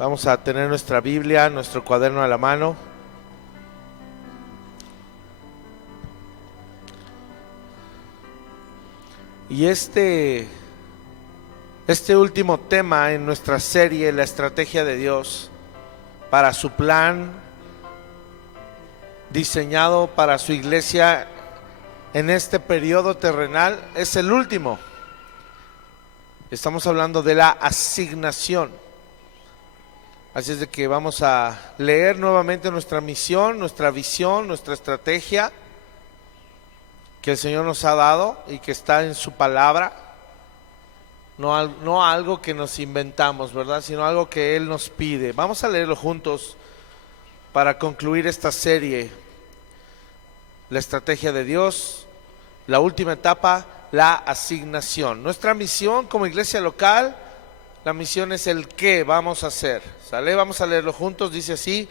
Vamos a tener nuestra Biblia, nuestro cuaderno a la mano. Y este último tema en nuestra serie, la estrategia de Dios para su plan diseñado para su iglesia en este periodo terrenal, es el último. Estamos hablando de la asignación. Así es de que vamos a leer nuevamente nuestra misión, nuestra visión, nuestra estrategia que el Señor nos ha dado y que está en su palabra. No algo que nos inventamos, ¿verdad? Sino algo que Él nos pide. Vamos a leerlo juntos para concluir esta serie. La estrategia de Dios, la última etapa, la asignación. Nuestra misión como iglesia local, la misión es el qué vamos a hacer. ¿Sale? Vamos a leerlo juntos. Dice así: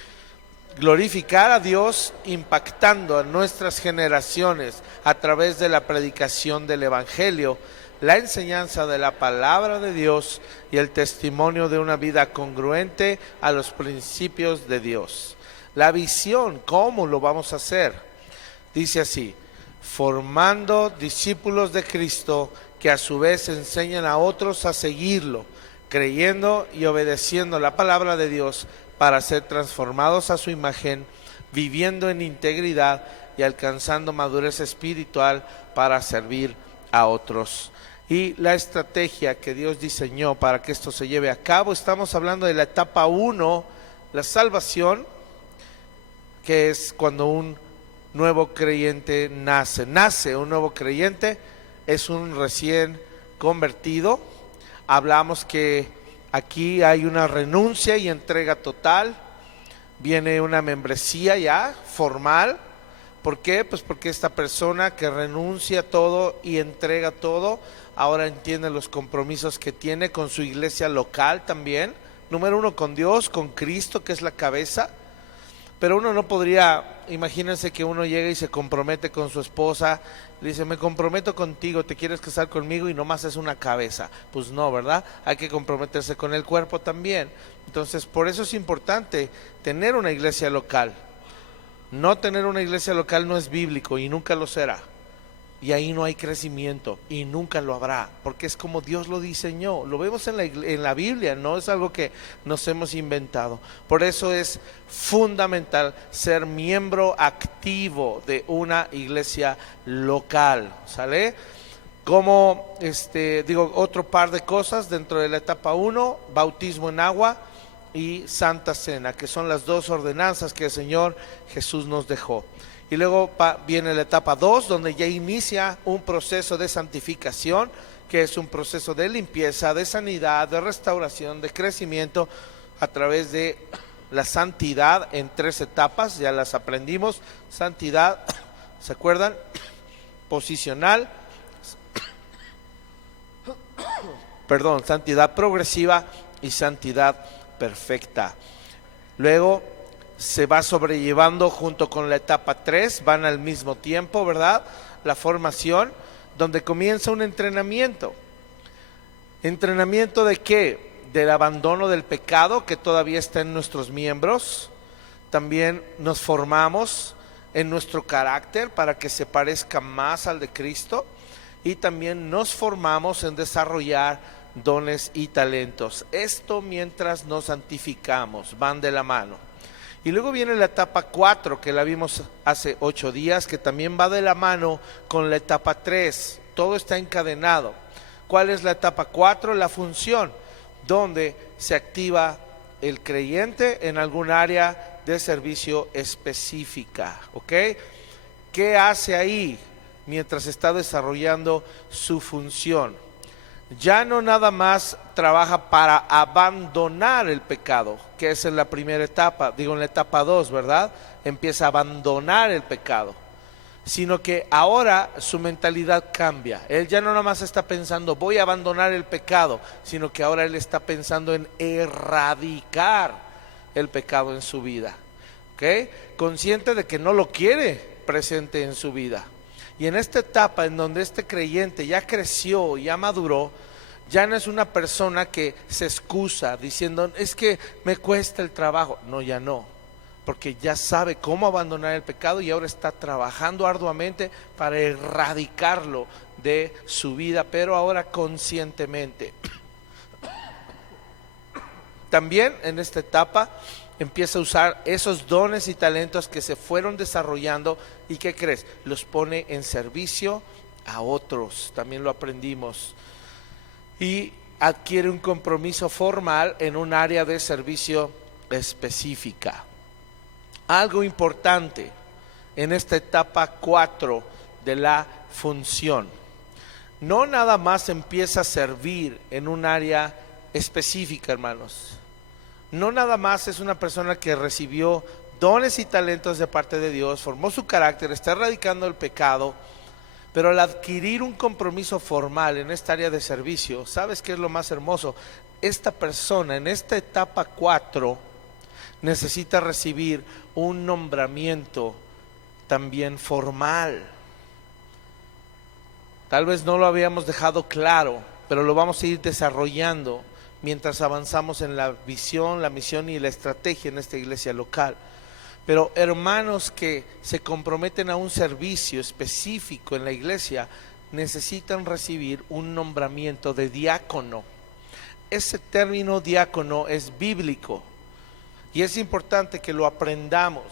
glorificar a Dios impactando a nuestras generaciones a través de la predicación del Evangelio, la enseñanza de la palabra de Dios y el testimonio de una vida congruente a los principios de Dios. La visión, ¿cómo lo vamos a hacer? Dice así: formando discípulos de Cristo que a su vez enseñan a otros a seguirlo, creyendo y obedeciendo la palabra de Dios para ser transformados a su imagen, viviendo en integridad y alcanzando madurez espiritual para servir a otros. Y la estrategia que Dios diseñó para que esto se lleve a cabo, estamos hablando de la etapa 1, la salvación, que es cuando un nuevo creyente nace un nuevo creyente, es un recién convertido. Hablamos que aquí hay una renuncia y entrega total, viene una membresía ya formal. ¿Por qué? Pues porque esta persona que renuncia todo y entrega todo, ahora entiende los compromisos que tiene con su iglesia local también. Número 1, con Dios, con Cristo, que es la cabeza. Pero uno no podría, imagínense que uno llega y se compromete con su esposa, le dice: me comprometo contigo, ¿te quieres casar conmigo? Y nomás es una cabeza. Pues no, ¿verdad? Hay que comprometerse con el cuerpo también. Entonces, por eso es importante tener una iglesia local. No tener una iglesia local no es bíblico y nunca lo será. Y ahí no hay crecimiento y nunca lo habrá, porque es como Dios lo diseñó. Lo vemos en la Biblia, no es algo que nos hemos inventado. Por eso es fundamental ser miembro activo de una iglesia local, ¿sale? Como, otro par de cosas dentro de la etapa 1, bautismo en agua y Santa Cena, que son las dos ordenanzas que el Señor Jesús nos dejó. Y luego viene la etapa 2, donde ya inicia un proceso de santificación, que es un proceso de limpieza, de sanidad, de restauración, de crecimiento a través de la santidad en 3 etapas. Ya las aprendimos. Santidad, ¿se acuerdan? Posicional, santidad progresiva y santidad perfecta. Luego se va sobrellevando junto con la etapa 3, van al mismo tiempo, ¿verdad? La formación, donde comienza un entrenamiento. ¿Entrenamiento de qué? Del abandono del pecado que todavía está en nuestros miembros. También nos formamos en nuestro carácter para que se parezca más al de Cristo. Y también nos formamos en desarrollar dones y talentos. Esto mientras nos santificamos, van de la mano. Y luego viene la etapa 4, que la vimos hace 8 días, que también va de la mano con la etapa 3. Todo está encadenado. ¿Cuál es la etapa 4? La función, donde se activa el creyente en algún área de servicio específica. ¿Ok? ¿Qué hace ahí mientras está desarrollando su función? Ya no nada más trabaja para abandonar el pecado, que es en la primera etapa, en la etapa 2, ¿verdad? Empieza a abandonar el pecado, sino que ahora su mentalidad cambia. Él ya no nada más está pensando: voy a abandonar el pecado, sino que ahora él está pensando en erradicar el pecado en su vida. ¿Ok? Consciente de que no lo quiere presente en su vida. Y en esta etapa en donde este creyente ya creció, ya maduró, Ya no es una persona que se excusa diciendo, es que me cuesta el trabajo. No, ya no, porque ya sabe cómo abandonar el pecado y ahora está trabajando arduamente para erradicarlo de su vida, pero ahora conscientemente. También en esta etapa empieza a usar esos dones y talentos que se fueron desarrollando y ¿qué crees? Los pone en servicio a otros, también lo aprendimos. Y adquiere un compromiso formal en un área de servicio específica. Algo importante en esta etapa 4 de la función. No nada más empieza a servir en un área específica, hermanos. No nada más es una persona que recibió dones y talentos de parte de Dios, formó su carácter, está erradicando el pecado, pero al adquirir un compromiso formal en esta área de servicio, ¿sabes qué es lo más hermoso? Esta persona en esta etapa 4 necesita recibir un nombramiento también formal. Tal vez no lo habíamos dejado claro, pero lo vamos a ir desarrollando mientras avanzamos en la visión, la misión y la estrategia en esta iglesia local. Pero hermanos que se comprometen a un servicio específico en la iglesia necesitan recibir un nombramiento de diácono. Ese término diácono es bíblico y es importante que lo aprendamos.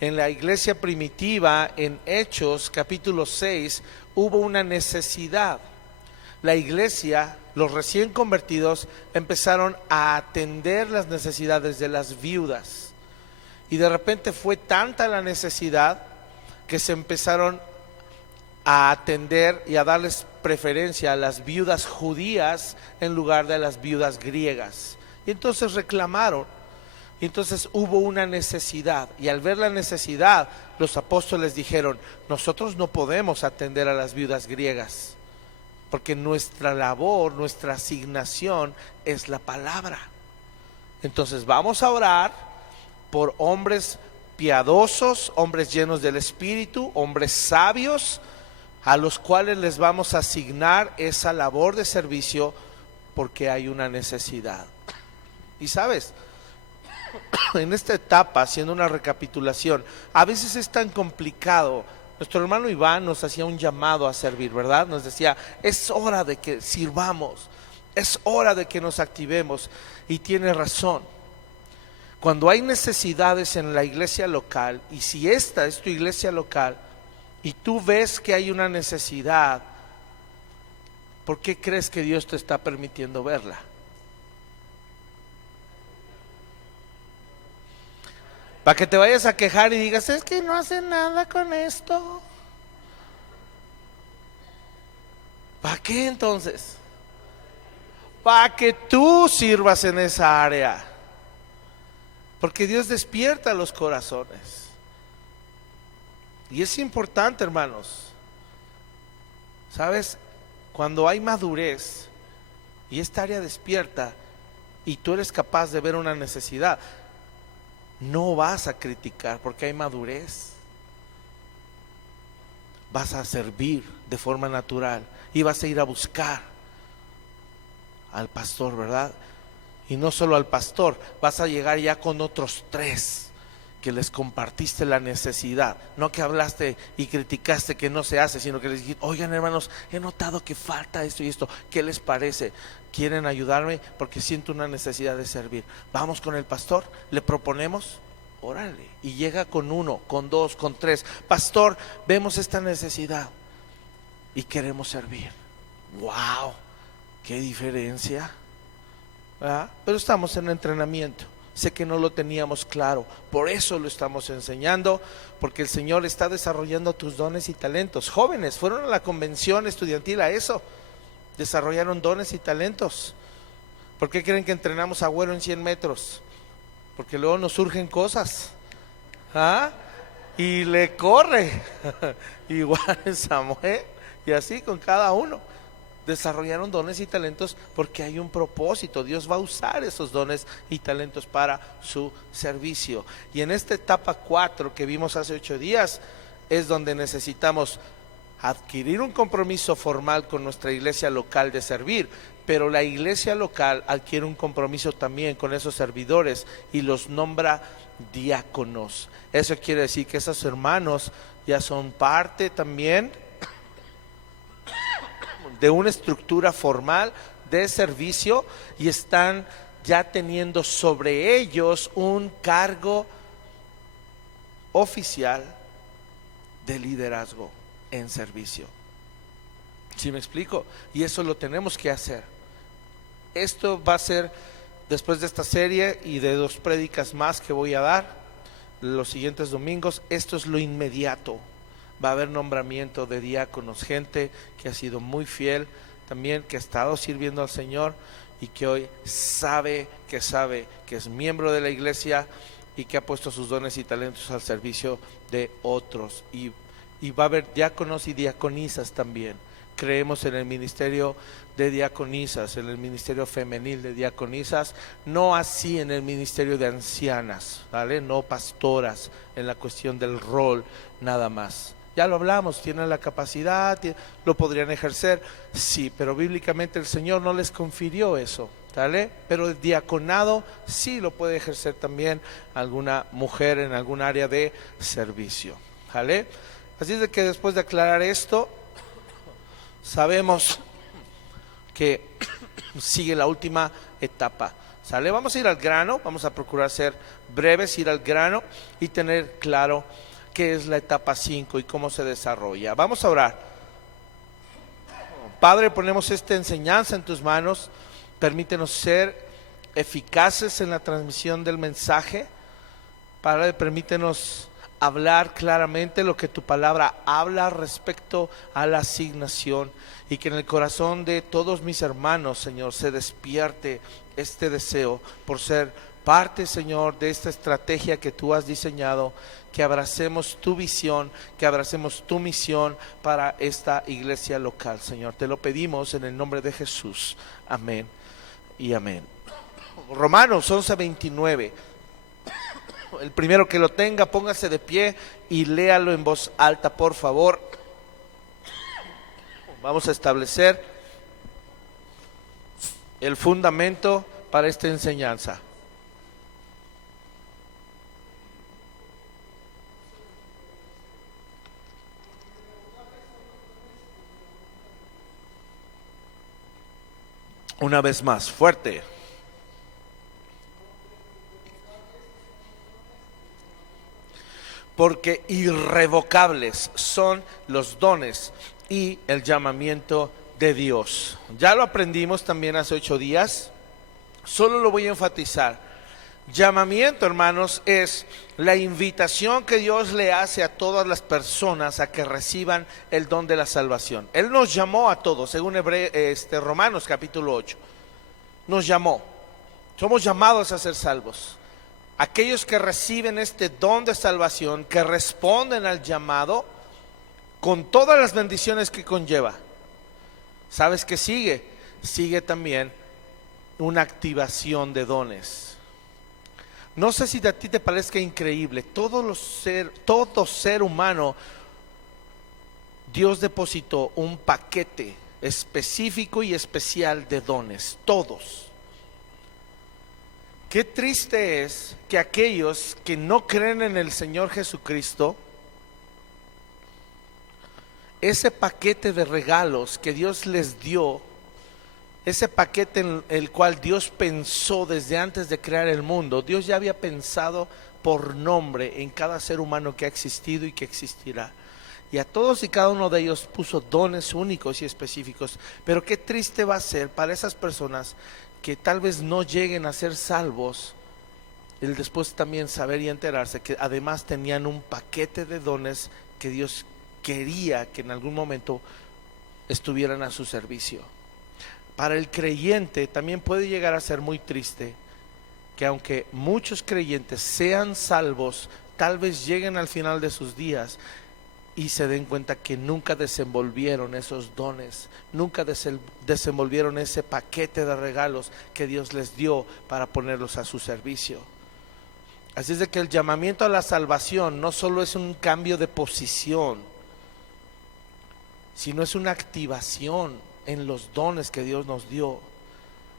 En la iglesia primitiva, en Hechos capítulo 6, hubo una necesidad. La iglesia, los recién convertidos, empezaron a atender las necesidades de las viudas. Y de repente fue tanta la necesidad que se empezaron a atender y a darles preferencia a las viudas judías en lugar de las viudas griegas. Y entonces reclamaron. Y entonces hubo una necesidad. Y al ver la necesidad, los apóstoles dijeron, nosotros no podemos atender a las viudas griegas, porque nuestra labor, nuestra asignación es la palabra. Entonces vamos a orar por hombres piadosos, hombres llenos del Espíritu, hombres sabios, a los cuales les vamos a asignar esa labor de servicio porque hay una necesidad. Y sabes, en esta etapa, haciendo una recapitulación, a veces es tan complicado. Nuestro hermano Iván nos hacía un llamado a servir, ¿verdad? Nos decía, es hora de que sirvamos, es hora de que nos activemos, y tiene razón. Cuando hay necesidades en la iglesia local, y si esta es tu iglesia local, y tú ves que hay una necesidad, ¿por qué crees que Dios te está permitiendo verla? Para que te vayas a quejar y digas, es que no hace nada con esto. ¿Para qué entonces? Para que tú sirvas en esa área. Porque Dios despierta los corazones. Y es importante, hermanos. ¿Sabes? Cuando hay madurez y esta área despierta y tú eres capaz de ver una necesidad, no vas a criticar porque hay madurez. Vas a servir de forma natural y vas a ir a buscar al pastor, ¿verdad? Y no solo al pastor, vas a llegar ya con otros 3 que les compartiste la necesidad. No que hablaste y criticaste que no se hace, sino que les dijiste, oigan hermanos, he notado que falta esto y esto, ¿qué les parece? ¿Quieren ayudarme? Porque siento una necesidad de servir. Vamos con el pastor, le proponemos, órale. Y llega con 1, con 2, con 3. Pastor, vemos esta necesidad y queremos servir. ¡Wow! ¡Qué diferencia! ¿Verdad? Pero estamos en entrenamiento. Sé que no lo teníamos claro, por eso lo estamos enseñando, porque el Señor está desarrollando tus dones y talentos. Jóvenes, fueron a la convención estudiantil a eso, desarrollaron dones y talentos. ¿Por qué creen que entrenamos a Güero en 100 metros? Porque luego nos surgen cosas. ¿Ah? Y le corre. Igual en Samuel, y así con cada uno. Desarrollaron dones y talentos porque hay un propósito. Dios va a usar esos dones y talentos para su servicio. Y en esta etapa 4 que vimos hace 8 días es donde necesitamos adquirir un compromiso formal con nuestra iglesia local de servir, pero la iglesia local adquiere un compromiso también con esos servidores y los nombra diáconos. Eso quiere decir que esos hermanos ya son parte también de una estructura formal de servicio y están ya teniendo sobre ellos un cargo oficial de liderazgo en servicio. ¿Sí me explico? Y eso lo tenemos que hacer. Esto va a ser después de esta serie y de 2 prédicas más que voy a dar los siguientes domingos. Esto es lo inmediato. Va a haber nombramiento de diáconos, gente que ha sido muy fiel también, que ha estado sirviendo al Señor y que hoy sabe que es miembro de la iglesia y que ha puesto sus dones y talentos al servicio de otros. Y va a haber diáconos y diaconisas también. Creemos en el ministerio de diaconisas, en el ministerio femenil de diaconisas, no así en el ministerio de ancianas, ¿vale? No pastoras, en la cuestión del rol nada más. Ya lo hablamos, tienen la capacidad, lo podrían ejercer, sí, pero bíblicamente el Señor no les confirió eso, ¿vale? Pero el diaconado sí lo puede ejercer también alguna mujer en algún área de servicio, ¿vale? Así es de que después de aclarar esto, sabemos que sigue la última etapa, ¿sale? Vamos a ir al grano, vamos a procurar ser breves, ir al grano y tener claro qué es la etapa 5 y cómo se desarrolla. Vamos a orar. Padre, ponemos esta enseñanza en tus manos, permítenos ser eficaces en la transmisión del mensaje. Padre, permítenos hablar claramente lo que tu palabra habla respecto a la asignación, y que en el corazón de todos mis hermanos, Señor, se despierte este deseo por ser parte, Señor, de esta estrategia que tú has diseñado, que abracemos tu visión, que abracemos tu misión para esta iglesia local, Señor. Te lo pedimos en el nombre de Jesús. Amén y amén. Romanos 11:29. El primero que lo tenga, póngase de pie y léalo en voz alta, por favor. Vamos a establecer el fundamento para esta enseñanza. Una vez más, fuerte. Porque irrevocables son los dones y el llamamiento de Dios. Ya lo aprendimos también hace 8 días. Solo lo voy a enfatizar. Llamamiento, hermanos, es la invitación que Dios le hace a todas las personas a que reciban el don de la salvación. Él nos llamó a todos, según Romanos capítulo 8. Nos llamó. Somos llamados a ser salvos. Aquellos que reciben este don de salvación, que responden al llamado, con todas las bendiciones que conlleva. ¿Sabes qué sigue? Sigue también una activación de dones. No sé si a ti te parezca increíble, todo ser humano, Dios depositó un paquete específico y especial de dones, todos. Qué triste es que aquellos que no creen en el Señor Jesucristo, ese paquete de regalos que Dios les dio, ese paquete en el cual Dios pensó desde antes de crear el mundo, Dios ya había pensado por nombre en cada ser humano que ha existido y que existirá. Y a todos y cada uno de ellos puso dones únicos y específicos. Pero qué triste va a ser para esas personas que tal vez no lleguen a ser salvos, el después también saber y enterarse que además tenían un paquete de dones que Dios quería que en algún momento estuvieran a su servicio. Para el creyente también puede llegar a ser muy triste que aunque muchos creyentes sean salvos, tal vez lleguen al final de sus días y se den cuenta que nunca desenvolvieron esos dones, nunca desenvolvieron ese paquete de regalos que Dios les dio para ponerlos a su servicio. Así es de que el llamamiento a la salvación no solo es un cambio de posición, sino es una activación en los dones que Dios nos dio.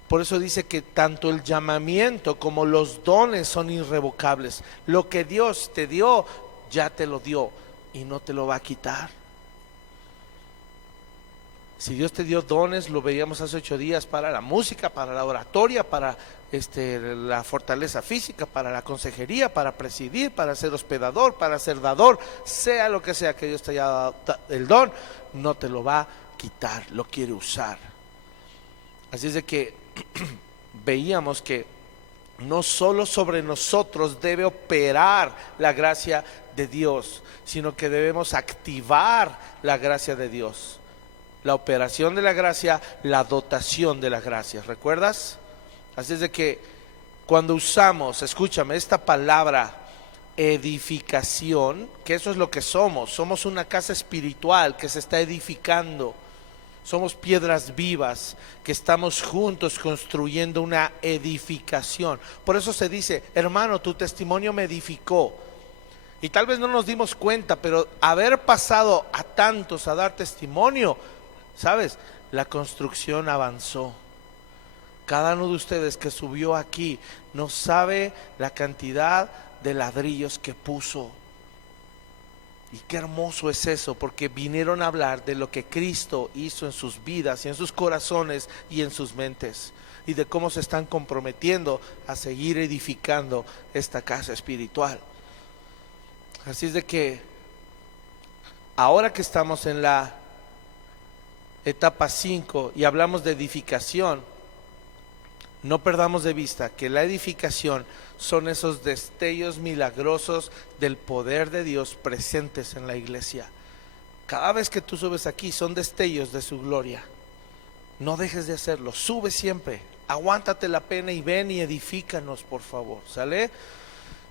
Por eso dice que tanto el llamamiento como los dones son irrevocables. Lo que Dios te dio, ya te lo dio y no te lo va a quitar. Si Dios te dio dones, lo veíamos hace 8 días, para la música, para la oratoria, para la fortaleza física, para la consejería, para presidir, para ser hospedador, para ser dador, sea lo que sea que Dios te haya dado el don, no te lo va a quitar, lo quiere usar. Así es de que veíamos que no solo sobre nosotros debe operar la gracia de Dios, sino que debemos activar la gracia de Dios. La operación de la gracia, la dotación de la gracia, ¿recuerdas? Así es de que cuando usamos, escúchame, esta palabra edificación, que eso es lo que somos una casa espiritual que se está edificando. Somos piedras vivas que estamos juntos construyendo una edificación. Por eso se dice, hermano, tu testimonio me edificó. Y tal vez no nos dimos cuenta, pero haber pasado a tantos a dar testimonio, ¿sabes? La construcción avanzó. Cada uno de ustedes que subió aquí no sabe la cantidad de ladrillos que puso. Y qué hermoso es eso, porque vinieron a hablar de lo que Cristo hizo en sus vidas y en sus corazones y en sus mentes, y de cómo se están comprometiendo a seguir edificando esta casa espiritual. Así es de que ahora que estamos en la etapa 5 y hablamos de edificación, no perdamos de vista que la edificación son esos destellos milagrosos del poder de Dios presentes en la iglesia. Cada vez que tú subes aquí son destellos de su gloria. No dejes de hacerlo, sube siempre, aguántate la pena y ven y edifícanos, por favor, ¿sale?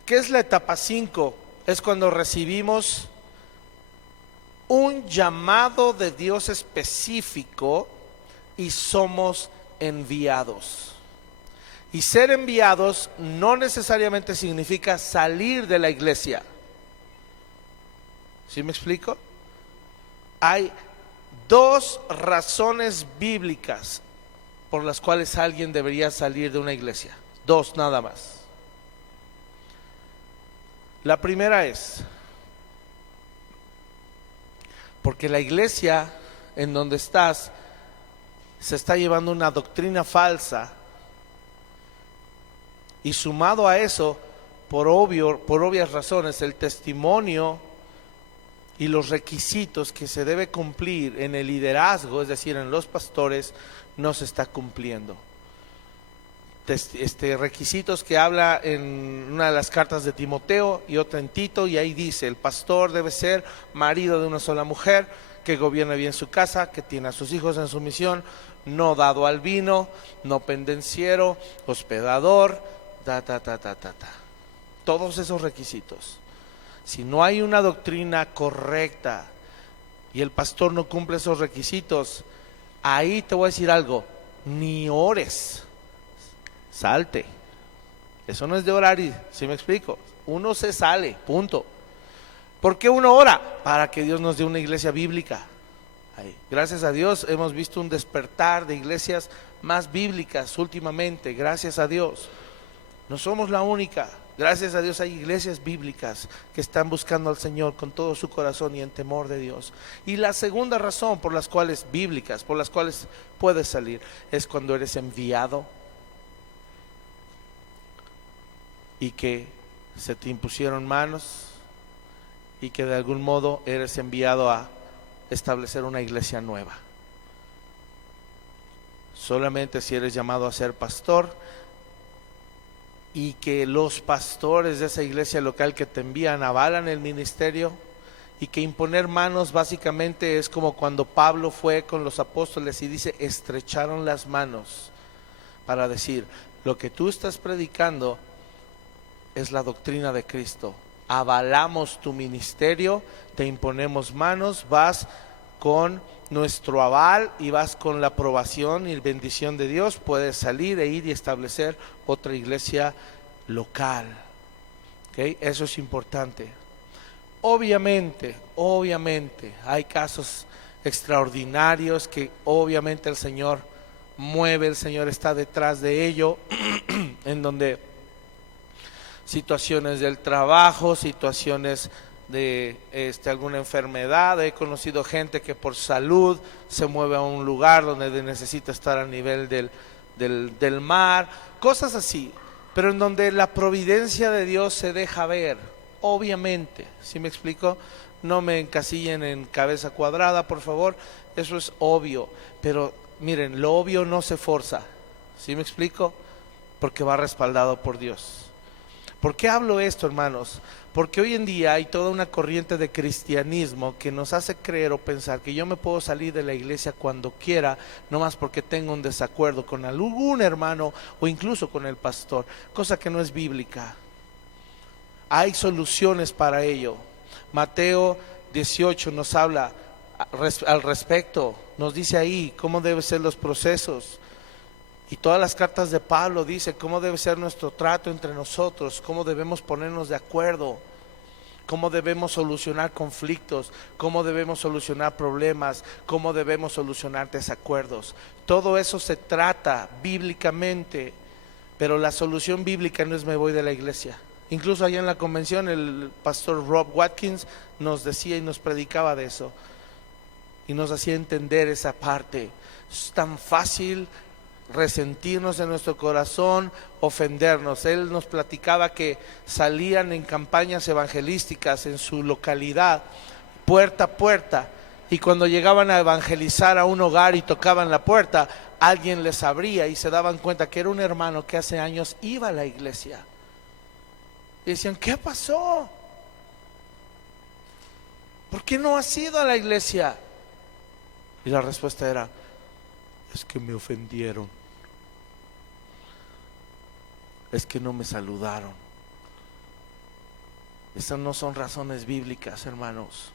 ¿Qué es la etapa 5? Es cuando recibimos un llamado de Dios específico y somos enviados. Y ser enviados no necesariamente significa salir de la iglesia. ¿Sí me explico? Hay 2 razones bíblicas por las cuales alguien debería salir de una iglesia. 2 nada más. La primera es porque la iglesia en donde estás se está llevando una doctrina falsa, y sumado a eso, por obvias razones, el testimonio y los requisitos que se debe cumplir en el liderazgo, es decir, en los pastores, no se está cumpliendo. Requisitos que habla en una de las cartas de Timoteo y otra en Tito, y ahí dice: el pastor debe ser marido de una sola mujer, que gobierne bien su casa, que tiene a sus hijos en sumisión, no dado al vino, no pendenciero, hospedador, todos esos requisitos. Si no hay una doctrina correcta y el pastor no cumple esos requisitos, ahí te voy a decir algo: ni ores, salte. Eso no es de orar, ¿sí me explico? Uno se sale, punto. ¿Por qué uno ora? Para que Dios nos dé una iglesia bíblica. Gracias a Dios hemos visto un despertar de iglesias más bíblicas últimamente, gracias a Dios. No somos la única, gracias a Dios hay iglesias bíblicas que están buscando al Señor con todo su corazón y en temor de Dios. Y la segunda razón por las cuales bíblicas, por las cuales puedes salir, es cuando eres enviado y que se te impusieron manos y que de algún modo eres enviado a establecer una iglesia nueva. Solamente si eres llamado a ser pastor y que los pastores de esa iglesia local que te envían avalan el ministerio, y que imponer manos básicamente es como cuando Pablo fue con los apóstoles y dice: estrecharon las manos para decir: lo que tú estás predicando es la doctrina de Cristo, avalamos tu ministerio, te imponemos manos, vas con nuestro aval y vas con la aprobación y bendición de Dios, puedes salir e ir y establecer otra iglesia local. ¿Okay? Eso es importante. Obviamente hay casos extraordinarios que obviamente el Señor mueve, el Señor está detrás de ello, en donde situaciones del trabajo, situaciones de alguna enfermedad, he conocido gente que por salud se mueve a un lugar donde necesita estar a nivel del mar, cosas así, pero en donde la providencia de Dios se deja ver, obviamente. ¿Sí me explico? No me encasillen en cabeza cuadrada, por favor, eso es obvio, pero miren, lo obvio no se forza. ¿Sí me explico? Porque va respaldado por Dios. ¿Por qué hablo esto, hermanos? Porque hoy en día hay toda una corriente de cristianismo que nos hace creer o pensar que yo me puedo salir de la iglesia cuando quiera, no más porque tengo un desacuerdo con algún hermano o incluso con el pastor, cosa que no es bíblica. Hay soluciones para ello. Mateo 18 nos habla al respecto, nos dice ahí cómo deben ser los procesos. Y todas las cartas de Pablo dice cómo debe ser nuestro trato entre nosotros, cómo debemos ponernos de acuerdo, cómo debemos solucionar conflictos, cómo debemos solucionar problemas, cómo debemos solucionar desacuerdos. Todo eso se trata bíblicamente, pero la solución bíblica no es me voy de la iglesia. Incluso allá en la convención el pastor Rob Watkins nos decía y nos predicaba de eso y nos hacía entender esa parte. Es tan fácil resentirnos en nuestro corazón, ofendernos. Él nos platicaba que salían en campañas evangelísticas en su localidad, puerta a puerta, y cuando llegaban a evangelizar a un hogar y tocaban la puerta, alguien les abría y se daban cuenta que era un hermano que hace años iba a la iglesia. Y decían, ¿qué pasó? ¿Por qué no has ido a la iglesia? Y la respuesta era, es que me ofendieron, es que no me saludaron. Esas no son razones bíblicas, hermanos.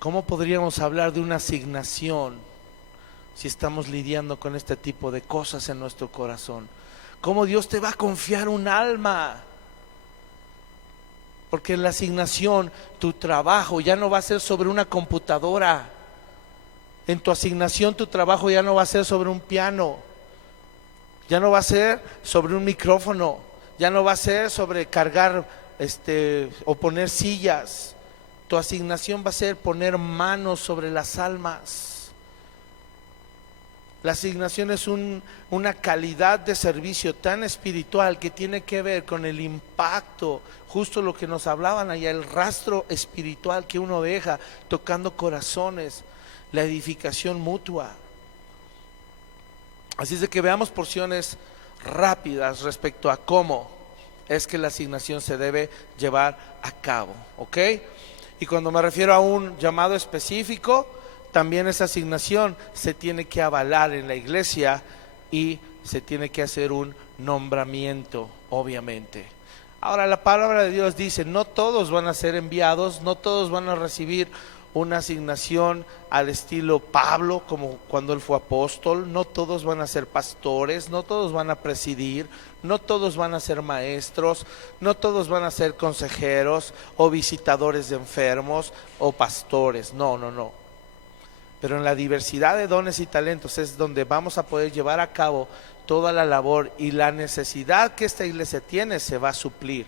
¿Cómo podríamos hablar de una asignación si estamos lidiando con este tipo de cosas en nuestro corazón? ¿Cómo Dios te va a confiar un alma? Porque en la asignación tu trabajo ya no va a ser sobre una computadora. En tu asignación tu trabajo ya no va a ser sobre un piano, ya no va a ser sobre un micrófono, ya no va a ser sobre cargar o poner sillas. Tu asignación va a ser poner manos sobre las almas. La asignación es una calidad de servicio tan espiritual que tiene que ver con el impacto, justo lo que nos hablaban allá, el rastro espiritual que uno deja tocando corazones, la edificación mutua. Así es de que veamos porciones rápidas respecto a cómo es que la asignación se debe llevar a cabo, ¿ok? Y cuando me refiero a un llamado específico, también esa asignación se tiene que avalar en la iglesia y se tiene que hacer un nombramiento, obviamente. Ahora, la palabra de Dios dice, no todos van a ser enviados, no todos van a recibir una asignación al estilo Pablo, como cuando él fue apóstol. No todos van a ser pastores, no todos van a presidir, no todos van a ser maestros, no todos van a ser consejeros o visitadores de enfermos o pastores. No. Pero en la diversidad de dones y talentos es donde vamos a poder llevar a cabo toda la labor, y la necesidad que esta iglesia tiene se va a suplir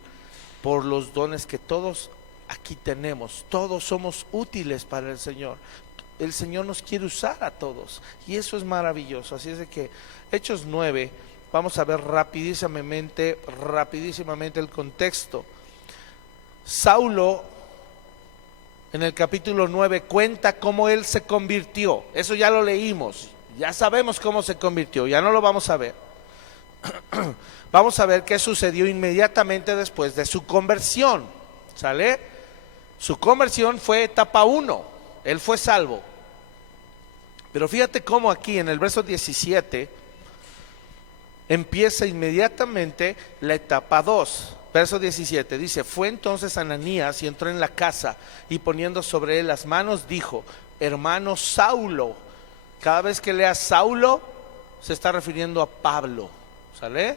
por los dones que todos aquí tenemos. Todos somos útiles para el Señor. El Señor nos quiere usar a todos y eso es maravilloso. Así es de que Hechos 9, vamos a ver rapidísimamente el contexto. Saulo en el capítulo 9 cuenta cómo él se convirtió. Eso ya lo leímos, ya sabemos cómo se convirtió, ya no lo vamos a ver. Vamos a ver qué sucedió inmediatamente después de su conversión. ¿Sale? Su conversión fue etapa 1, él fue salvo. Pero fíjate cómo aquí en el verso 17 empieza inmediatamente la etapa 2. Verso 17 dice, fue entonces Ananías y entró en la casa y poniendo sobre él las manos dijo, hermano Saulo. Cada vez que leas Saulo se está refiriendo a Pablo, ¿sale?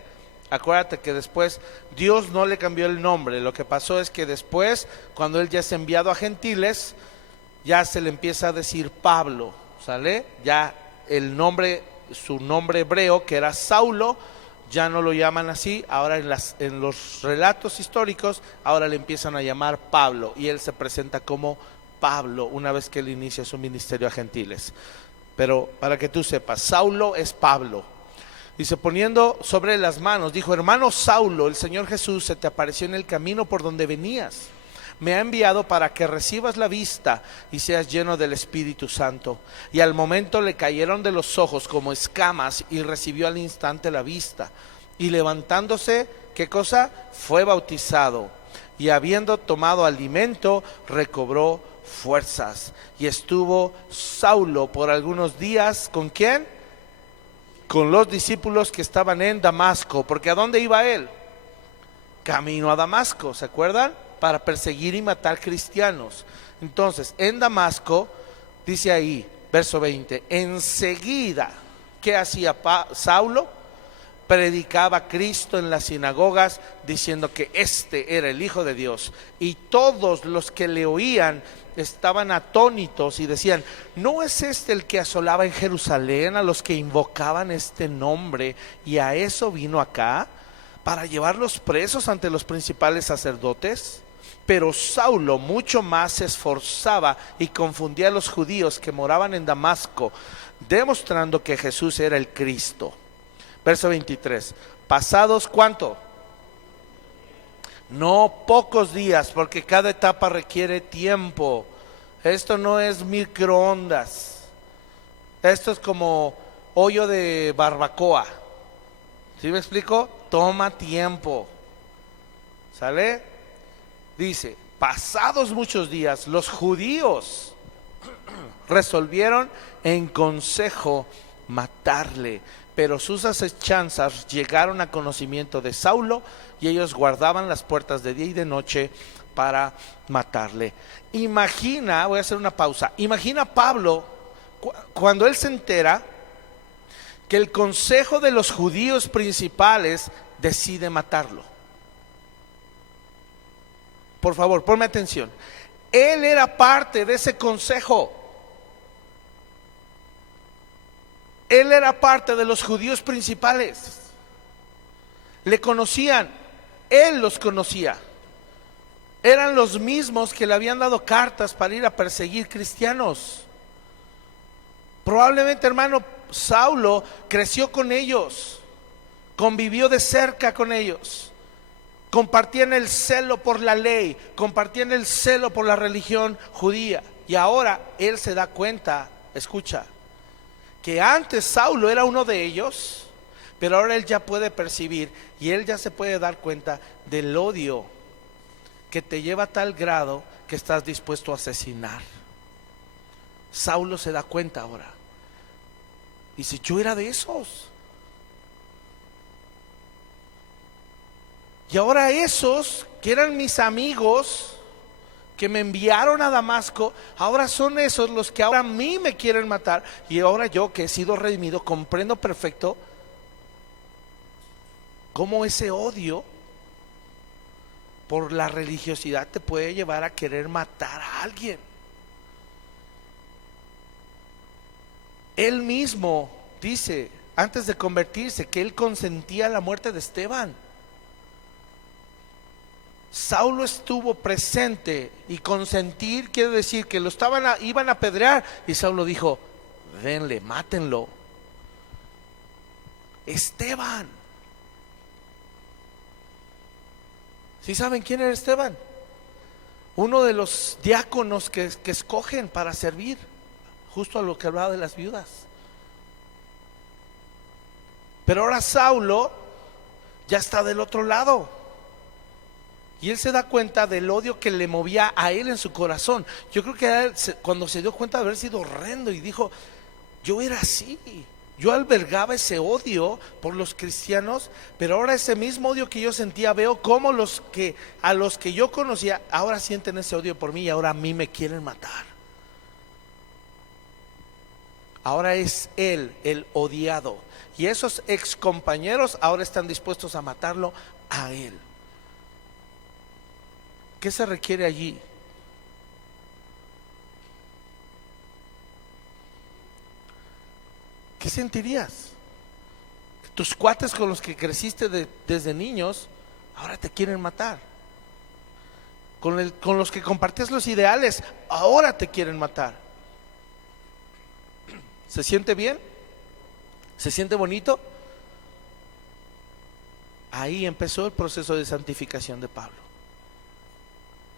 Acuérdate que después Dios no le cambió el nombre. Lo que pasó es que después, cuando él ya es enviado a gentiles, ya se le empieza a decir Pablo, ¿sale? Ya el nombre, su nombre hebreo, que era Saulo, ya no lo llaman así. Ahora en los relatos históricos, ahora le empiezan a llamar Pablo, y él se presenta como Pablo una vez que él inicia su ministerio a gentiles. Pero para que tú sepas, Saulo es Pablo. Dice, poniendo sobre las manos, dijo: hermano Saulo, el Señor Jesús se te apareció en el camino por donde venías. Me ha enviado para que recibas la vista y seas lleno del Espíritu Santo. Y al momento le cayeron de los ojos como escamas, y recibió al instante la vista. Y levantándose, ¿qué cosa? Fue bautizado. Y habiendo tomado alimento, recobró fuerzas. Y estuvo Saulo por algunos días, ¿con quién? Con los discípulos que estaban en Damasco. Porque ¿a dónde iba él? Camino a Damasco, ¿se acuerdan? Para perseguir y matar cristianos. Entonces, en Damasco, dice ahí, verso 20, enseguida, ¿qué hacía Saulo? Predicaba a Cristo en las sinagogas, diciendo que este era el Hijo de Dios. Y todos los que le oían estaban atónitos y decían: ¿no es este el que asolaba en Jerusalén a los que invocaban este nombre? Y a eso vino acá, para llevarlos presos ante los principales sacerdotes. Pero Saulo mucho más se esforzaba y confundía a los judíos que moraban en Damasco, demostrando que Jesús era el Cristo. Verso 23, pasados ¿cuánto? No pocos días, porque cada etapa requiere tiempo. Esto no es microondas, esto es como hoyo de barbacoa. ¿Sí me explico? Toma tiempo. ¿Sale? Dice, pasados muchos días, los judíos resolvieron en consejo matarle. Pero sus asechanzas llegaron a conocimiento de Saulo, y ellos guardaban las puertas de día y de noche para matarle. Imagina, voy a hacer una pausa. Imagina Pablo cuando él se entera que el consejo de los judíos principales decide matarlo. Por favor, ponme atención. Él era parte de ese consejo. Él era parte de los judíos principales. Le conocían, él los conocía. Eran los mismos que le habían dado cartas para ir a perseguir cristianos. Probablemente, hermano, Saulo creció con ellos, convivió de cerca con ellos, compartían el celo por la ley, compartían el celo por la religión judía. Y ahora él se da cuenta, escucha, que antes Saulo era uno de ellos, pero ahora él ya puede percibir y él ya se puede dar cuenta del odio que te lleva a tal grado que estás dispuesto a asesinar. Saulo se da cuenta ahora. Y si yo era de esos, y ahora esos que eran mis amigos, que me enviaron a Damasco, ahora son esos los que ahora a mí me quieren matar. Y ahora yo, que he sido redimido, comprendo perfecto cómo ese odio por la religiosidad te puede llevar a querer matar a alguien. Él mismo dice, antes de convertirse, que él consentía la muerte de Esteban. Saulo estuvo presente, y consentir quiere decir que lo iban a apedrear, y Saulo dijo: denle, mátenlo. Esteban. ¿Sí saben quién era Esteban? Uno de los diáconos que escogen para servir, justo a lo que hablaba de las viudas. Pero ahora Saulo ya está del otro lado. Y él se da cuenta del odio que le movía a él en su corazón. Yo creo que él, cuando se dio cuenta de haber sido horrendo, y dijo: yo era así, yo albergaba ese odio por los cristianos, pero ahora ese mismo odio que yo sentía, veo cómo a los que yo conocía ahora sienten ese odio por mí, y ahora a mí me quieren matar. Ahora es él el odiado, y esos ex compañeros ahora están dispuestos a matarlo a él. ¿Qué se requiere allí? ¿Qué sentirías? Tus cuates con los que creciste desde niños ahora te quieren matar. Con los que compartías los ideales ahora te quieren matar. ¿Se siente bien? ¿Se siente bonito? Ahí empezó el proceso de santificación de Pablo.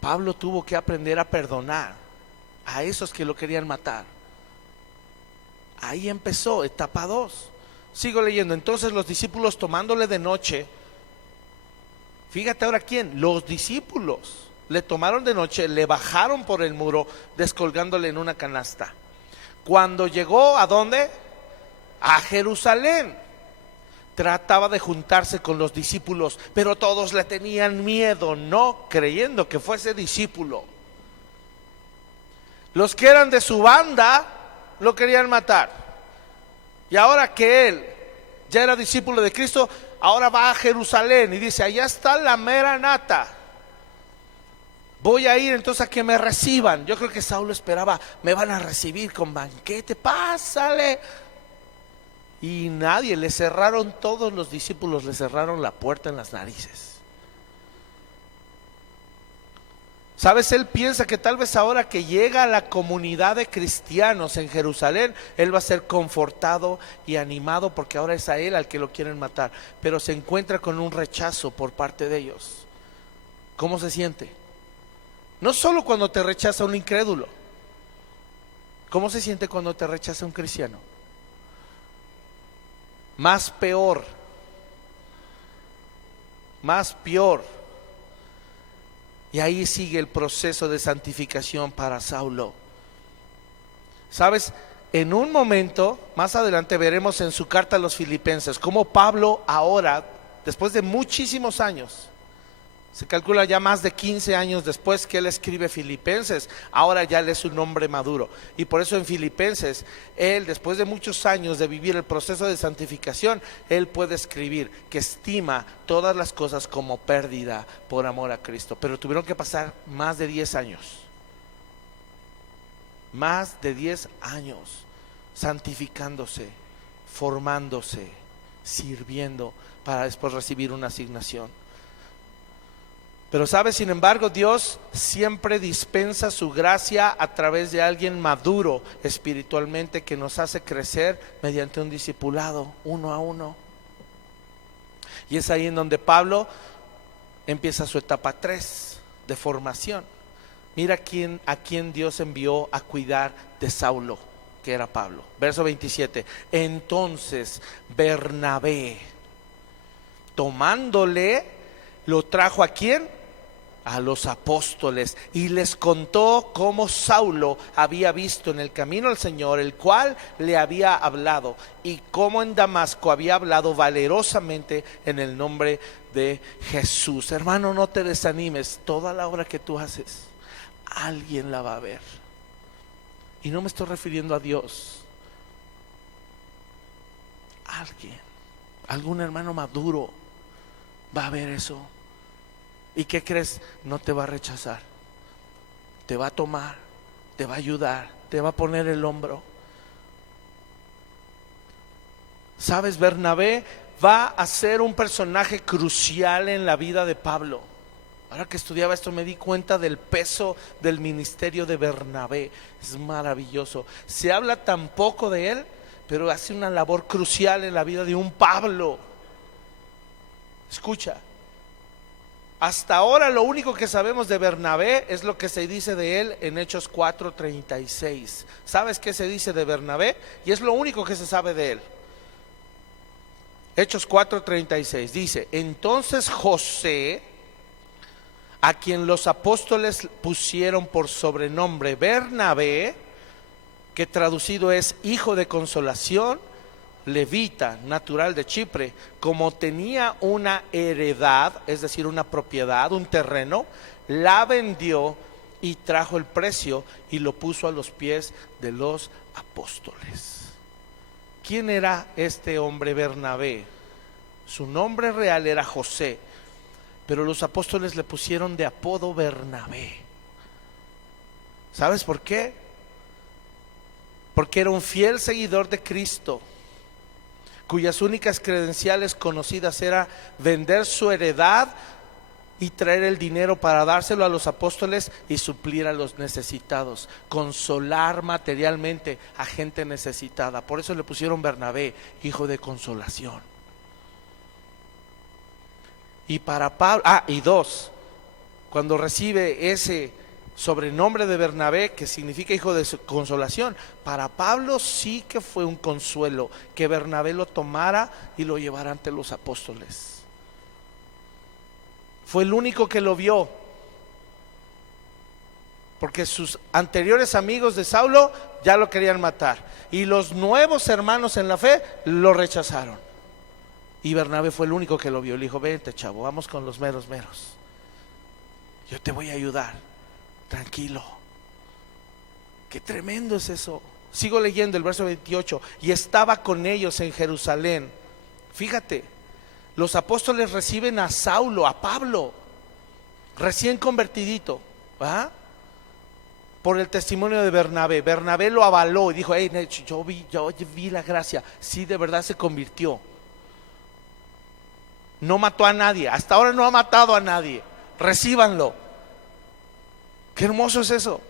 Pablo tuvo que aprender a perdonar a esos que lo querían matar. Ahí empezó, etapa 2. Sigo leyendo. Entonces los discípulos, tomándole de noche, fíjate ahora quién, los discípulos le tomaron de noche, le bajaron por el muro, descolgándole en una canasta. Cuando llegó, ¿a dónde? A Jerusalén. Trataba de juntarse con los discípulos, pero todos le tenían miedo, no creyendo que fuese discípulo. Los que eran de su banda lo querían matar. Y ahora que él ya era discípulo de Cristo, ahora va a Jerusalén y dice: allá está la mera nata. Voy a ir entonces a que me reciban. Yo creo que Saulo esperaba: me van a recibir con banquete, pásale. Y nadie, le cerraron, todos los discípulos le cerraron la puerta en las narices. ¿Sabes? Él piensa que tal vez ahora que llega a la comunidad de cristianos en Jerusalén, él va a ser confortado y animado, porque ahora es a él al que lo quieren matar. Pero se encuentra con un rechazo por parte de ellos. ¿Cómo se siente? No solo cuando te rechaza un incrédulo. ¿Cómo se siente cuando te rechaza un cristiano? Más peor. Más peor. Y ahí sigue el proceso de santificación para Saulo. ¿Sabes? En un momento, más adelante veremos en su carta a los Filipenses, cómo Pablo ahora, después de muchísimos años, se calcula ya más de 15 años después que él escribe Filipenses, ahora ya él es un hombre maduro. Y por eso en Filipenses, él, después de muchos años de vivir el proceso de santificación, él puede escribir que estima todas las cosas como pérdida por amor a Cristo. Pero tuvieron que pasar más de 10 años. Más de 10 años santificándose, formándose, sirviendo, para después recibir una asignación. Pero sabes, sin embargo, Dios siempre dispensa su gracia a través de alguien maduro espiritualmente, que nos hace crecer mediante un discipulado uno a uno. Y es ahí en donde Pablo empieza su etapa 3 de formación. Mira a quién Dios envió a cuidar de Saulo, que era Pablo. Verso 27. Entonces Bernabé, tomándole, lo trajo ¿a quién? A los apóstoles, y les contó cómo Saulo había visto en el camino al Señor, el cual le había hablado, y cómo en Damasco había hablado valerosamente en el nombre de Jesús. Hermano, no te desanimes. Toda la obra que tú haces, alguien la va a ver. Y no me estoy refiriendo a Dios. Alguien, algún hermano maduro va a ver eso. ¿Y qué crees? No te va a rechazar. Te va a tomar, te va a ayudar, te va a poner el hombro. ¿Sabes? Bernabé va a ser un personaje crucial en la vida de Pablo. Ahora que estudiaba esto me di cuenta del peso del ministerio de Bernabé. Es maravilloso. Se habla tan poco de él, pero hace una labor crucial en la vida de un Pablo. Escucha. Hasta ahora lo único que sabemos de Bernabé es lo que se dice de él en Hechos 4:36. ¿Sabes qué se dice de Bernabé? Y es lo único que se sabe de él. Hechos 4:36 dice: entonces José, a quien los apóstoles pusieron por sobrenombre Bernabé, que traducido es hijo de consolación, levita, natural de Chipre, como tenía una heredad, es decir, una propiedad, un terreno, la vendió y trajo el precio y lo puso a los pies de los apóstoles. ¿Quién era este hombre Bernabé? Su nombre real era José, pero los apóstoles le pusieron de apodo Bernabé. ¿Sabes por qué? Porque era un fiel seguidor de Cristo. cuyas únicas credenciales conocidas era vender su heredad y traer el dinero para dárselo a los apóstoles y suplir a los necesitados, consolar materialmente a gente necesitada. Por eso le pusieron Bernabé, hijo de consolación. Y para Pablo, y dos, cuando recibe ese sobrenombre de Bernabé, que significa hijo de consolación, para Pablo sí que fue un consuelo que Bernabé lo tomara y lo llevara ante los apóstoles. Fue el único que lo vio, porque sus anteriores amigos de Saulo ya lo querían matar, y los nuevos hermanos en la fe lo rechazaron. Y Bernabé fue el único que lo vio. Le dijo: vente, chavo, vamos con los meros meros, yo te voy a ayudar, tranquilo. Qué tremendo es eso. Sigo leyendo el verso 28. Y estaba con ellos en Jerusalén. Fíjate, los apóstoles reciben a Saulo, a Pablo, recién convertidito, ¿verdad?, por el testimonio de Bernabé. Bernabé lo avaló y dijo: hey, yo vi la gracia. Sí, de verdad se convirtió. No mató a nadie, hasta ahora no ha matado a nadie. Recíbanlo. Qué hermoso es eso.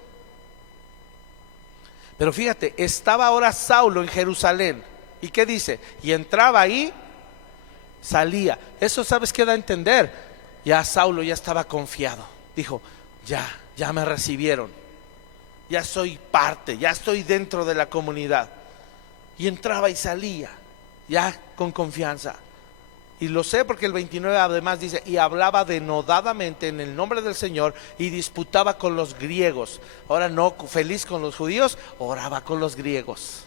Pero fíjate, estaba ahora Saulo en Jerusalén. ¿Y qué dice? Y entraba ahí, salía. Eso, ¿sabes qué da a entender? Ya Saulo ya estaba confiado. Dijo: ya me recibieron, ya soy parte, ya estoy dentro de la comunidad. Y entraba y salía, ya con confianza. Y lo sé porque el 29 además dice: y hablaba denodadamente en el nombre del Señor y disputaba con los griegos. Ahora no feliz con los judíos, oraba con los griegos.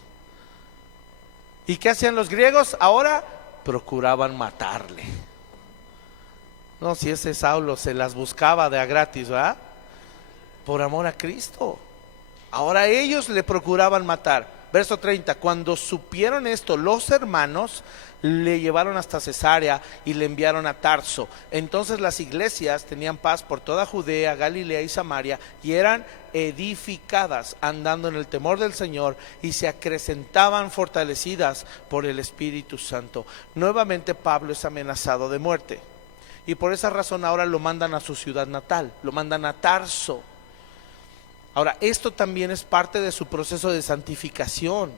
¿Y qué hacían los griegos? Ahora procuraban matarle. No, si ese Saulo se las buscaba de a gratis, ¿verdad? Por amor a Cristo. Ahora ellos le procuraban matar. Verso 30, cuando supieron esto, los hermanos le llevaron hasta Cesarea y le enviaron a Tarso. Entonces las iglesias tenían paz por toda Judea, Galilea y Samaria, y eran edificadas andando en el temor del Señor, y se acrecentaban fortalecidas por el Espíritu Santo. Nuevamente Pablo es amenazado de muerte, y por esa razón ahora lo mandan a su ciudad natal, lo mandan a Tarso. Ahora, esto también es parte de su proceso de santificación.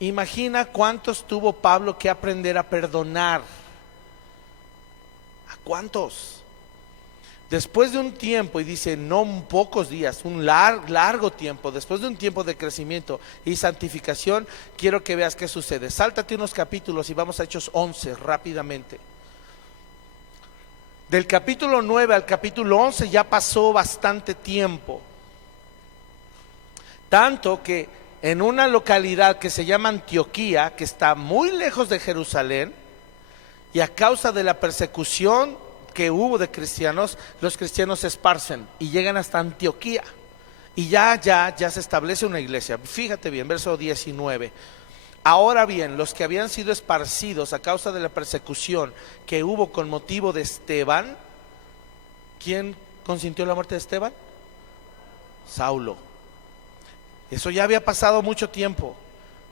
Imagina cuántos tuvo Pablo que aprender a perdonar. ¿A cuántos? Después de un tiempo, y dice no pocos días, un largo tiempo, después de un tiempo de crecimiento y santificación, quiero que veas qué sucede. Sáltate unos capítulos y vamos a Hechos 11 rápidamente. Del capítulo 9 al capítulo 11 ya pasó bastante tiempo. Tanto que en una localidad que se llama Antioquía, que está muy lejos de Jerusalén, y a causa de la persecución que hubo de cristianos, los cristianos se esparcen y llegan hasta Antioquía, y ya se establece una iglesia. Fíjate bien, verso 19. Ahora bien, los que habían sido esparcidos a causa de la persecución que hubo con motivo de Esteban. ¿Quién consintió la muerte de Esteban? Saulo. Eso ya había pasado mucho tiempo.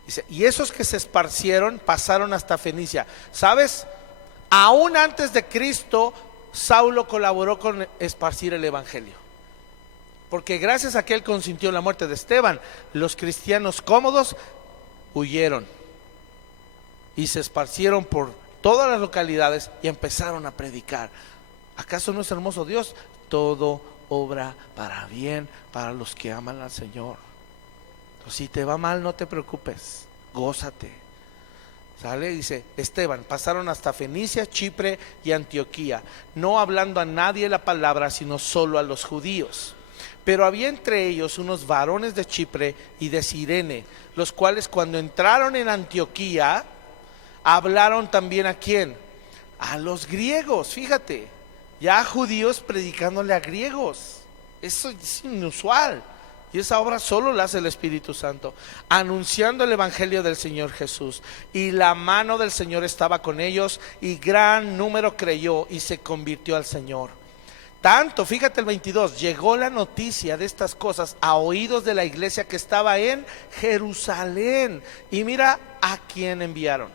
Dice, y esos que se esparcieron pasaron hasta Fenicia. ¿Sabes? Aún antes de Cristo, Saulo colaboró con esparcir el evangelio. Porque gracias a que él consintió la muerte de Esteban, los cristianos cómodos huyeron y se esparcieron por todas las localidades y empezaron a predicar. ¿Acaso no es hermoso Dios? Todo obra para bien para los que aman al Señor. Si te va mal, no te preocupes, gózate. ¿Sale? Dice Esteban, pasaron hasta Fenicia, Chipre y Antioquía, no hablando a nadie la palabra, sino solo a los judíos. Pero había entre ellos unos varones de Chipre y de Cirene, los cuales cuando entraron en Antioquía, hablaron también ¿a quién? A los griegos. Fíjate, ya judíos predicándole a griegos. Eso es inusual. Y esa obra solo la hace el Espíritu Santo, anunciando el Evangelio del Señor Jesús. Y la mano del Señor estaba con ellos, y gran número creyó y se convirtió al Señor. Tanto, fíjate el 22, llegó la noticia de estas cosas a oídos de la iglesia que estaba en Jerusalén. Y mira a quién enviaron.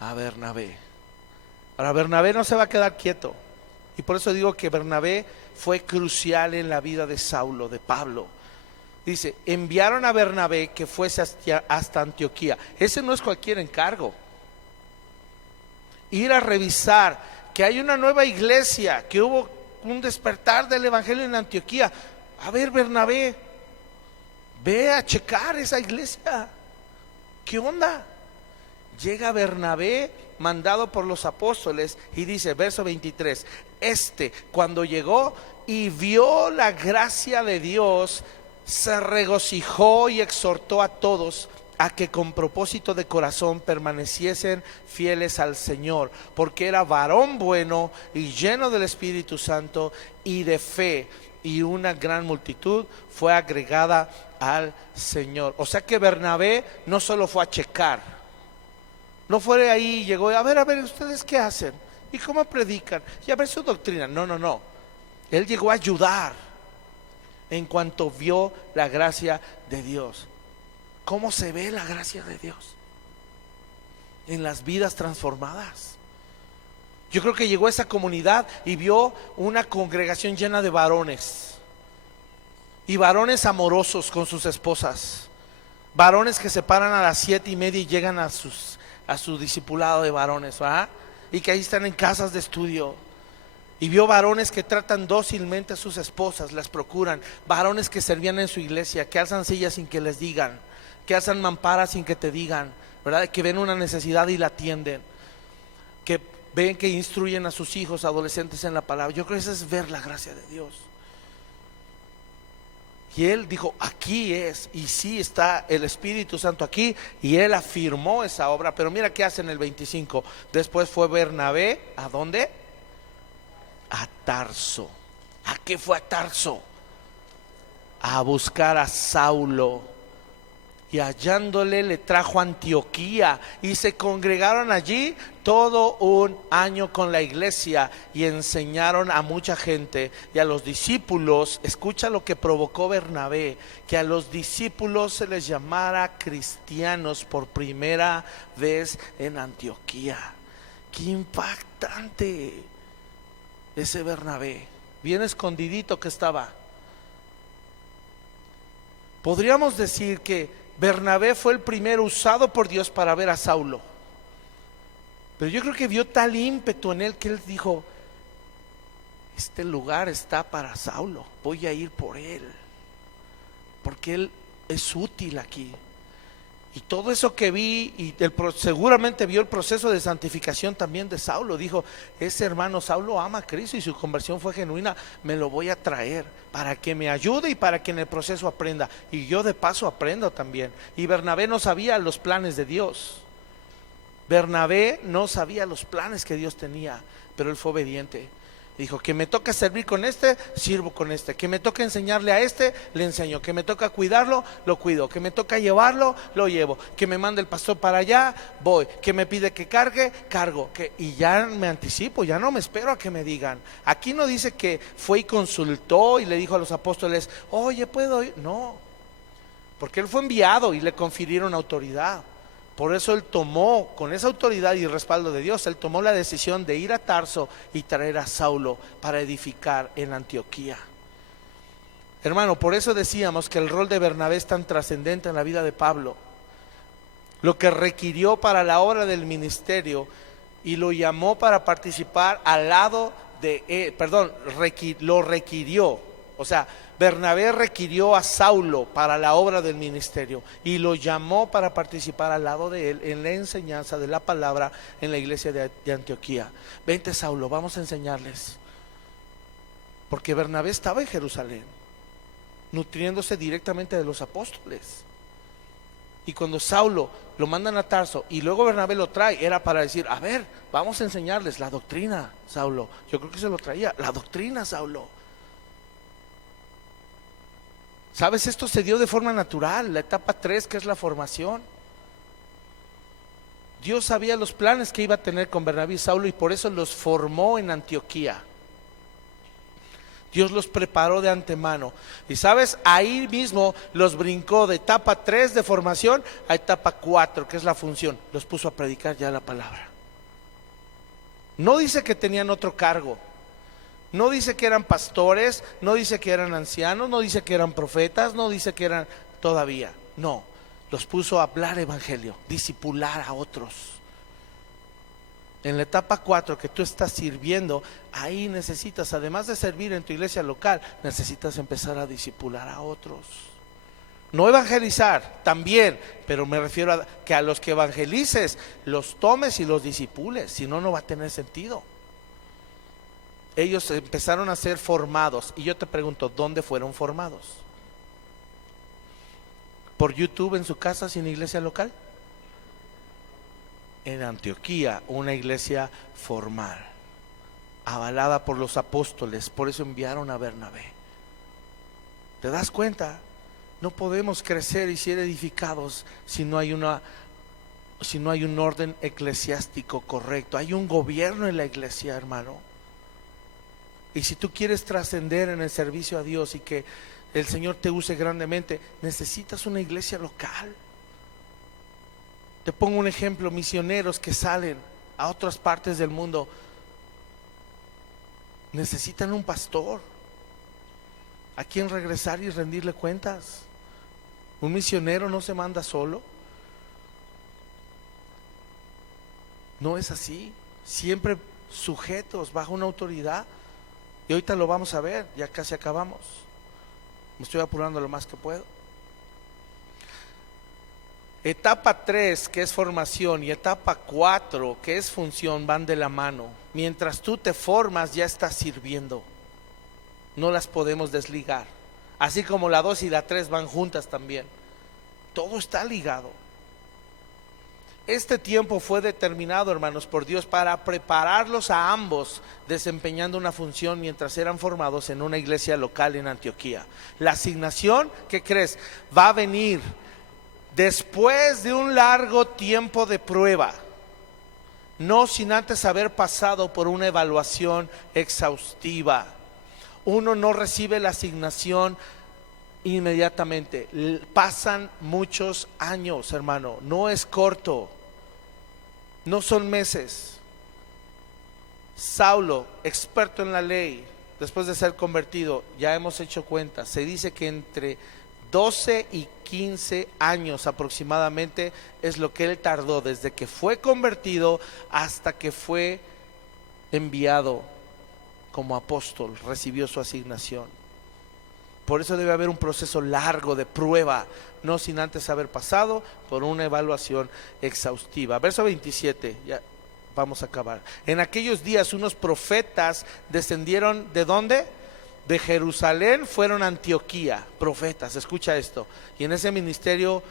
a Bernabé. Ahora, Bernabé no se va a quedar quieto. Y por eso digo que Bernabé fue crucial en la vida de Saulo, de Pablo. Dice, enviaron a Bernabé que fuese hasta Antioquía. Ese no es cualquier encargo. Ir a revisar que hay una nueva iglesia, que hubo un despertar del evangelio en Antioquía. A ver, Bernabé, ve a checar esa iglesia. ¿Qué onda? Llega Bernabé, mandado por los apóstoles, y dice, verso 23, cuando llegó y vio la gracia de Dios, se regocijó y exhortó a todos a que con propósito de corazón permaneciesen fieles al Señor, porque era varón bueno y lleno del Espíritu Santo y de fe, y una gran multitud fue agregada al Señor. O sea que Bernabé no solo fue a checar, no fue ahí, llegó a ver, ustedes qué hacen y cómo predican y a ver su doctrina. No, él llegó a ayudar en cuanto vio la gracia de Dios. ¿Cómo se ve la gracia de Dios? En las vidas transformadas. Yo creo que llegó a esa comunidad y vio una congregación llena de varones, y varones amorosos con sus esposas, varones que se paran a las 7:30 y llegan a su discipulado de varones, ¿verdad? Y que ahí están en casas de estudio. Y vio varones que tratan dócilmente a sus esposas, las procuran, varones que servían en su iglesia, que alzan sillas sin que les digan, que alzan mamparas sin que te digan, ¿verdad? Que ven una necesidad y la atienden, que ven que instruyen a sus hijos adolescentes en la palabra. Yo creo que eso es ver la gracia de Dios. Y él dijo, aquí es, y sí está el Espíritu Santo aquí, y él afirmó esa obra. Pero mira qué hace en el 25. Después fue Bernabé, ¿a dónde? A Tarso. ¿A qué fue a Tarso? A buscar a Saulo. Y hallándole le trajo a Antioquía, y se congregaron allí todo un año con la iglesia, y enseñaron a mucha gente. Y a los discípulos, escucha lo que provocó Bernabé, que a los discípulos se les llamara cristianos por primera vez en Antioquía. Qué impactante ese Bernabé, bien escondidito que estaba. Podríamos decir que Bernabé fue el primero usado por Dios para ver a Saulo, pero yo creo que vio tal ímpetu en él que él dijo, este lugar está para Saulo, voy a ir por él, porque él es útil aquí. Y todo eso que vi, y seguramente vio el proceso de santificación también de Saulo. Dijo, ese hermano Saulo ama a Cristo y su conversión fue genuina, me lo voy a traer para que me ayude y para que en el proceso aprenda, y yo de paso aprendo también. Y Bernabé no sabía los planes de Dios. Bernabé no sabía los planes que Dios tenía, pero él fue obediente. Dijo, que me toca servir con sirvo con que me toca enseñarle a le enseño, que me toca cuidarlo, lo cuido, que me toca llevarlo, lo llevo, que me manda el pastor para allá, voy, que me pide que cargue, cargo, y ya me anticipo, ya no me espero a que me digan. Aquí no dice que fue y consultó y le dijo a los apóstoles, oye, ¿puedo ir? No, porque él fue enviado y le confirieron autoridad. Por eso él tomó, con esa autoridad y respaldo de Dios, él tomó la decisión de ir a Tarso y traer a Saulo para edificar en Antioquía. Hermano, por eso decíamos que el rol de Bernabé es tan trascendente en la vida de Pablo. Lo que requirió para la obra del ministerio, y lo llamó para participar al lado de él, lo requirió. O sea, Bernabé requirió a Saulo para la obra del ministerio y lo llamó para participar al lado de él en la enseñanza de la palabra en la iglesia de Antioquía. Vente, Saulo, vamos a enseñarles. Porque Bernabé estaba en Jerusalén, nutriéndose directamente de los apóstoles. Y cuando Saulo lo mandan a Tarso y luego Bernabé lo trae, era para decir, a ver, vamos a enseñarles la doctrina, Saulo. Yo creo que se lo traía, la doctrina, Saulo. ¿Sabes? Esto se dio de forma natural, la etapa 3, que es la formación. Dios sabía los planes que iba a tener con Bernabé y Saulo, y por eso los formó en Antioquía. Dios los preparó de antemano. Y sabes, ahí mismo los brincó de etapa 3 de formación a etapa 4, que es la función. Los puso a predicar ya la palabra. No dice que tenían otro cargo. No dice que eran pastores, no dice que eran ancianos, no dice que eran profetas, no dice que eran todavía. No, los puso a hablar evangelio, discipular a otros. En la etapa 4 que tú estás sirviendo, ahí necesitas, además de servir en tu iglesia local, necesitas empezar a discipular a otros. No evangelizar, también, pero me refiero a que a los que evangelices, los tomes y los discipules, si no, no va a tener sentido. Ellos empezaron a ser formados, y yo te pregunto, ¿dónde fueron formados? ¿Por YouTube en su casa sin iglesia local? En Antioquía, una iglesia formal, avalada por los apóstoles, por eso enviaron a Bernabé. ¿Te das cuenta? No podemos crecer y ser edificados si no hay un orden eclesiástico correcto. Hay un gobierno en la iglesia, hermano. Y si tú quieres trascender en el servicio a Dios y que el Señor te use grandemente, necesitas una iglesia local. Te pongo un ejemplo: misioneros que salen a otras partes del mundo necesitan un pastor a quien regresar y rendirle cuentas. Un misionero no se manda solo. No es así. Siempre sujetos bajo una autoridad. Y ahorita lo vamos a ver, ya casi acabamos. Me estoy apurando lo más que puedo. Etapa 3, que es formación, y etapa 4, que es función, van de la mano. Mientras tú te formas, ya estás sirviendo. No las podemos desligar. Así como la 2 y la 3 van juntas también. Todo está ligado. Este tiempo fue determinado, hermanos, por Dios para prepararlos a ambos, desempeñando una función mientras eran formados en una iglesia local en Antioquía. La asignación, ¿qué crees? Va a venir después de un largo tiempo de prueba, no sin antes haber pasado por una evaluación exhaustiva. Uno no recibe la asignación inmediatamente, pasan muchos años, hermano, no es corto. No son meses. Saulo, experto en la ley, después de ser convertido, ya hemos hecho cuenta, se dice que entre 12 y 15 años aproximadamente es lo que él tardó desde que fue convertido hasta que fue enviado como apóstol, recibió su asignación. Por eso debe haber un proceso largo de prueba, no sin antes haber pasado por una evaluación exhaustiva. Verso 27, ya vamos a acabar. En aquellos días unos profetas descendieron, ¿de dónde? De Jerusalén, fueron a Antioquía. Profetas, escucha esto. Y en ese ministerio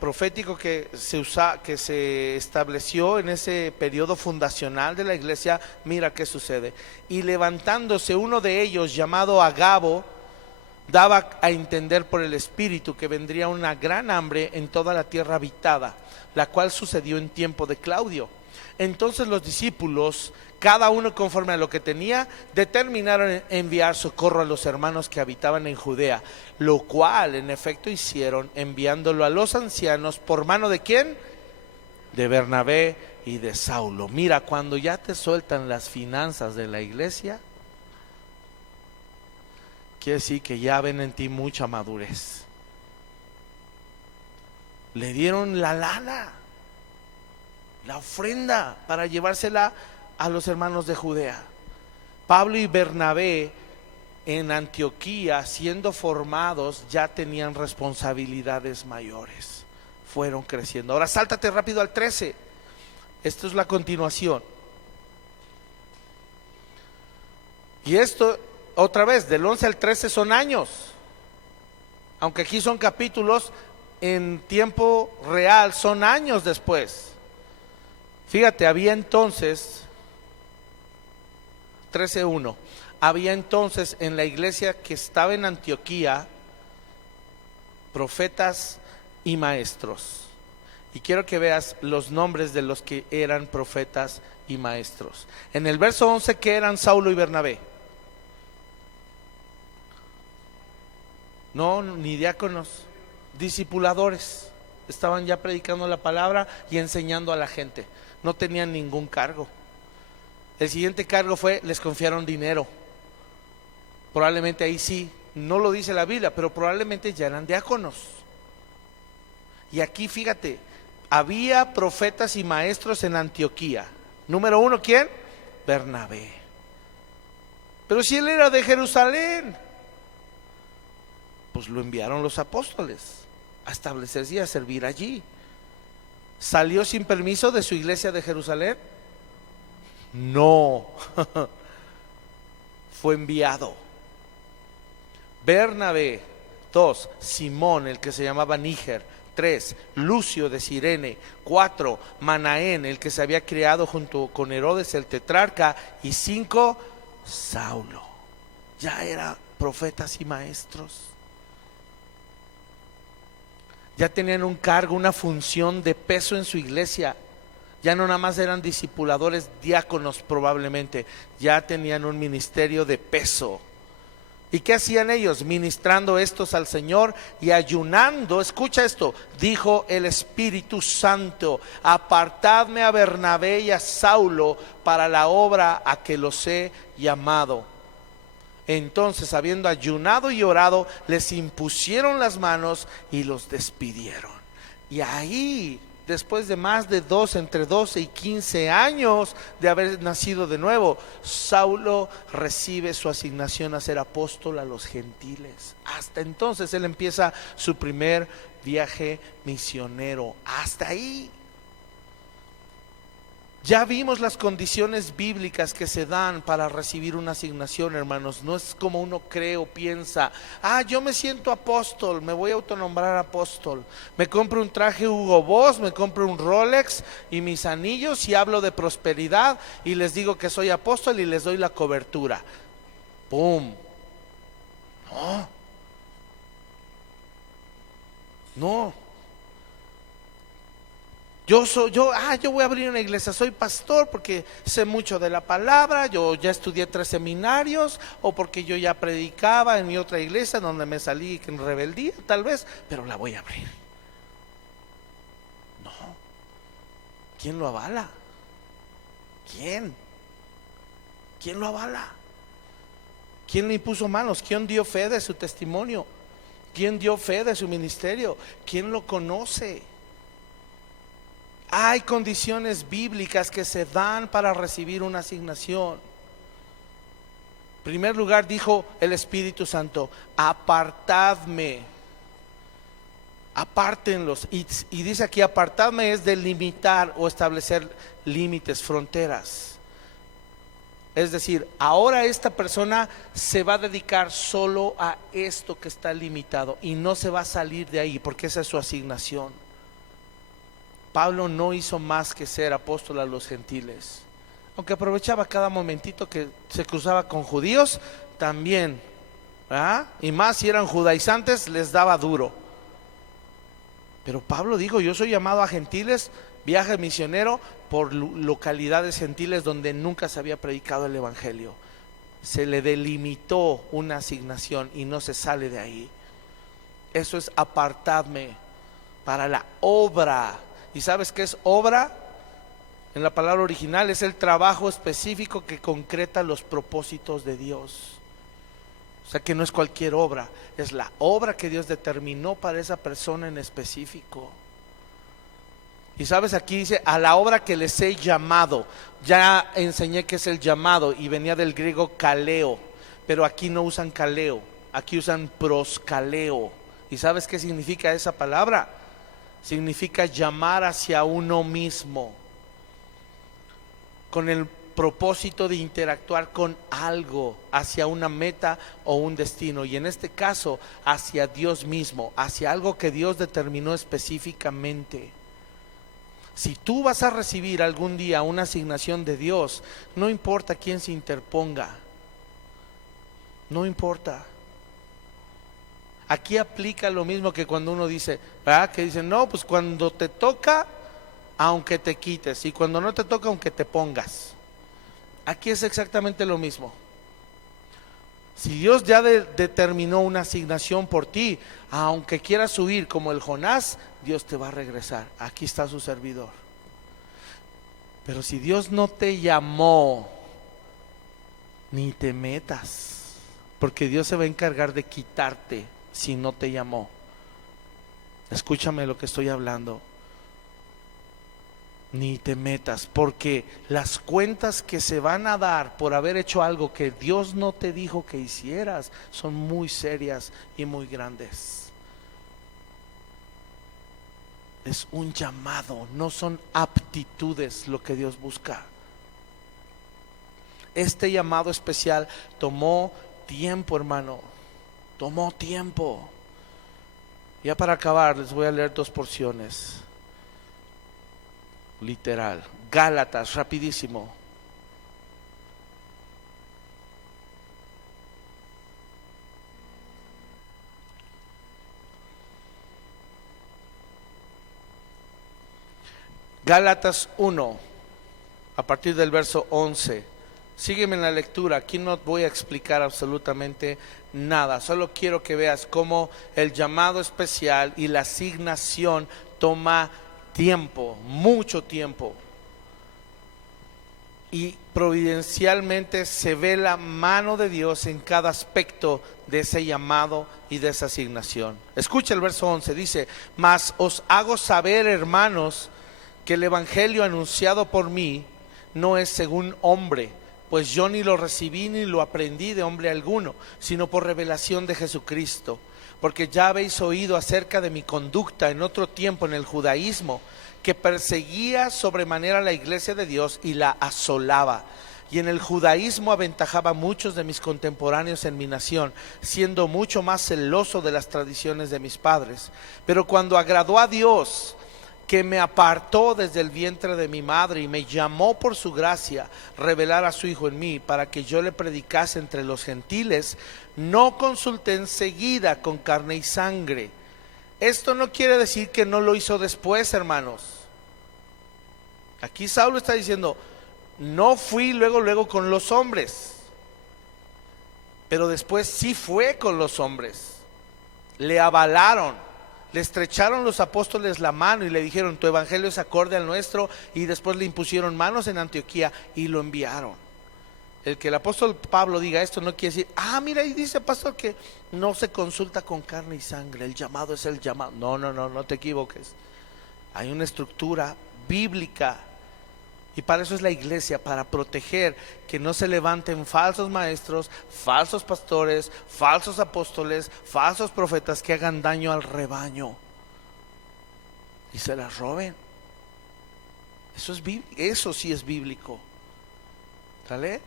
profético que se estableció en ese periodo fundacional de la iglesia, mira qué sucede. Y levantándose uno de ellos, llamado Agabo, daba a entender por el Espíritu que vendría una gran hambre en toda la tierra habitada, la cual sucedió en tiempo de Claudio. Entonces los discípulos, cada uno conforme a lo que tenía, determinaron enviar socorro a los hermanos que habitaban en Judea, lo cual en efecto hicieron, enviándolo a los ancianos. ¿Por mano de quién? De Bernabé y de Saulo. Mira, cuando ya te sueltan las finanzas de la iglesia, quiere decir que ya ven en ti mucha madurez. Le dieron la lana, la ofrenda, para llevársela a los hermanos de Judea. Pablo y Bernabé en Antioquía, siendo formados, ya tenían responsabilidades mayores. Fueron creciendo. Ahora sáltate rápido al 13. Esto es la continuación. Y esto, otra vez, del 11 al 13 son años, aunque aquí son capítulos, en tiempo real son años después. Fíjate, había entonces, 13:1, había entonces en la iglesia que estaba en Antioquía profetas y maestros. Y quiero que veas los nombres de los que eran profetas y maestros. En el verso 11, ¿qué eran Saulo y Bernabé? No, ni diáconos, discipuladores. Estaban ya predicando la palabra y enseñando a la gente. No tenían ningún cargo. El siguiente cargo fue, les confiaron dinero. Probablemente ahí sí, no lo dice la Biblia, pero probablemente ya eran diáconos. Y aquí fíjate, había profetas y maestros en Antioquía. Número uno, ¿quién? Bernabé. Pero si él era de Jerusalén, pues lo enviaron los apóstoles a establecerse y a servir allí. ¿Salió sin permiso de su iglesia de Jerusalén? No. Fue enviado. Bernabé. 2, Simón, el que se llamaba Níger. 3, Lucio de Cirene. 4, Manaén, el que se había criado junto con Herodes el tetrarca. Y 5, Saulo. Ya eran profetas y maestros. Ya tenían un cargo, una función de peso en su iglesia. Ya no nada más eran discipuladores, diáconos probablemente. Ya tenían un ministerio de peso. ¿Y qué hacían ellos? Ministrando estos al Señor y ayunando. Escucha esto, dijo el Espíritu Santo: apartadme a Bernabé y a Saulo para la obra a que los he llamado. Entonces, habiendo ayunado y orado, les impusieron las manos y los despidieron. Y ahí, después de más de entre 12 y 15 años de haber nacido de nuevo, Saulo recibe su asignación a ser apóstol a los gentiles. Hasta entonces él empieza su primer viaje misionero. Hasta ahí. Ya vimos las condiciones bíblicas que se dan para recibir una asignación, hermanos. No es como uno cree o piensa: yo me siento apóstol, me voy a autonombrar apóstol. Me compro un traje Hugo Boss, me compro un Rolex y mis anillos y hablo de prosperidad y les digo que soy apóstol y les doy la cobertura. ¡Pum! No. Yo voy a abrir una iglesia, soy pastor porque sé mucho de la palabra, yo ya estudié 3 seminarios, o porque yo ya predicaba en mi otra iglesia donde me salí en rebeldía, tal vez, pero la voy a abrir. No. ¿Quién lo avala? ¿Quién lo avala? ¿Quién le impuso manos? ¿Quién dio fe de su testimonio? ¿Quién dio fe de su ministerio? ¿Quién lo conoce? Hay condiciones bíblicas que se dan para recibir una asignación. En primer lugar, dijo el Espíritu Santo: apartadme. Apártenlos. Y dice aquí: apartadme es delimitar o establecer límites, fronteras. Es decir, ahora esta persona se va a dedicar solo a esto que está limitado y no se va a salir de ahí, porque esa es su asignación. Pablo no hizo más que ser apóstol a los gentiles, aunque aprovechaba cada momentito que se cruzaba con judíos también, ¿verdad? Y más si eran judaizantes, les daba duro. Pero Pablo dijo: yo soy llamado a gentiles, viaje misionero por localidades gentiles donde nunca se había predicado el evangelio. Se le delimitó una asignación y no se sale de ahí. Eso es apartadme para la obra. ¿Y sabes qué es obra? En la palabra original es el trabajo específico que concreta los propósitos de Dios. O sea que no es cualquier obra, es la obra que Dios determinó para esa persona en específico. Y sabes, aquí dice: a la obra que les he llamado. Ya enseñé que es el llamado y venía del griego kaleo, pero aquí no usan kaleo, aquí usan proskaleo. ¿Y sabes qué significa esa palabra? Significa llamar hacia uno mismo, con el propósito de interactuar con algo, hacia una meta o un destino, y en este caso hacia Dios mismo, hacia algo que Dios determinó específicamente. Si tú vas a recibir algún día una asignación de Dios, no importa quién se interponga, no importa. Aquí aplica lo mismo que cuando uno dice, ¿verdad? Que dicen: no, pues cuando te toca, aunque te quites, y cuando no te toca, aunque te pongas. Aquí es exactamente lo mismo. Si Dios ya determinó una asignación por ti, aunque quieras huir como el Jonás, Dios te va a regresar. Aquí está su servidor. Pero si Dios no te llamó, ni te metas, porque Dios se va a encargar de quitarte si no te llamó. Escúchame lo que estoy hablando. Ni te metas, porque las cuentas que se van a dar por haber hecho algo que Dios no te dijo que hicieras son muy serias y muy grandes. Es un llamado, no son aptitudes lo que Dios busca. Este llamado especial tomó tiempo, hermano, tomó tiempo. Ya para acabar les voy a leer 2 porciones. Literal, Gálatas, rapidísimo. Gálatas 1, a partir del verso 11. Sígueme en la lectura, aquí no voy a explicar absolutamente nada, solo quiero que veas cómo el llamado especial y la asignación toma tiempo, mucho tiempo. Y providencialmente se ve la mano de Dios en cada aspecto de ese llamado y de esa asignación. Escucha el verso 11, dice: mas os hago saber, hermanos, que el evangelio anunciado por mí no es según hombre, pues yo ni lo recibí ni lo aprendí de hombre alguno, sino por revelación de Jesucristo. Porque ya habéis oído acerca de mi conducta en otro tiempo en el judaísmo, que perseguía sobremanera la iglesia de Dios y la asolaba. Y en el judaísmo aventajaba a muchos de mis contemporáneos en mi nación, siendo mucho más celoso de las tradiciones de mis padres. Pero cuando agradó a Dios, que me apartó desde el vientre de mi madre y me llamó por su gracia, revelar a su Hijo en mí, para que yo le predicase entre los gentiles, no consulté enseguida con carne y sangre. Esto no quiere decir que no lo hizo después, hermanos. Aquí Saulo está diciendo: no fui luego con los hombres, pero después sí fue con los hombres. Le avalaron, le estrecharon los apóstoles la mano y le dijeron: tu evangelio es acorde al nuestro, y después le impusieron manos en Antioquía y lo enviaron. El que el apóstol Pablo diga esto no quiere decir: mira, ahí dice pastor que no se consulta con carne y sangre, el llamado es el llamado. No te equivoques. Hay una estructura bíblica, y para eso es la iglesia, para proteger que no se levanten falsos maestros, falsos pastores, falsos apóstoles, falsos profetas que hagan daño al rebaño y se las roben. Eso sí es bíblico. ¿Sale?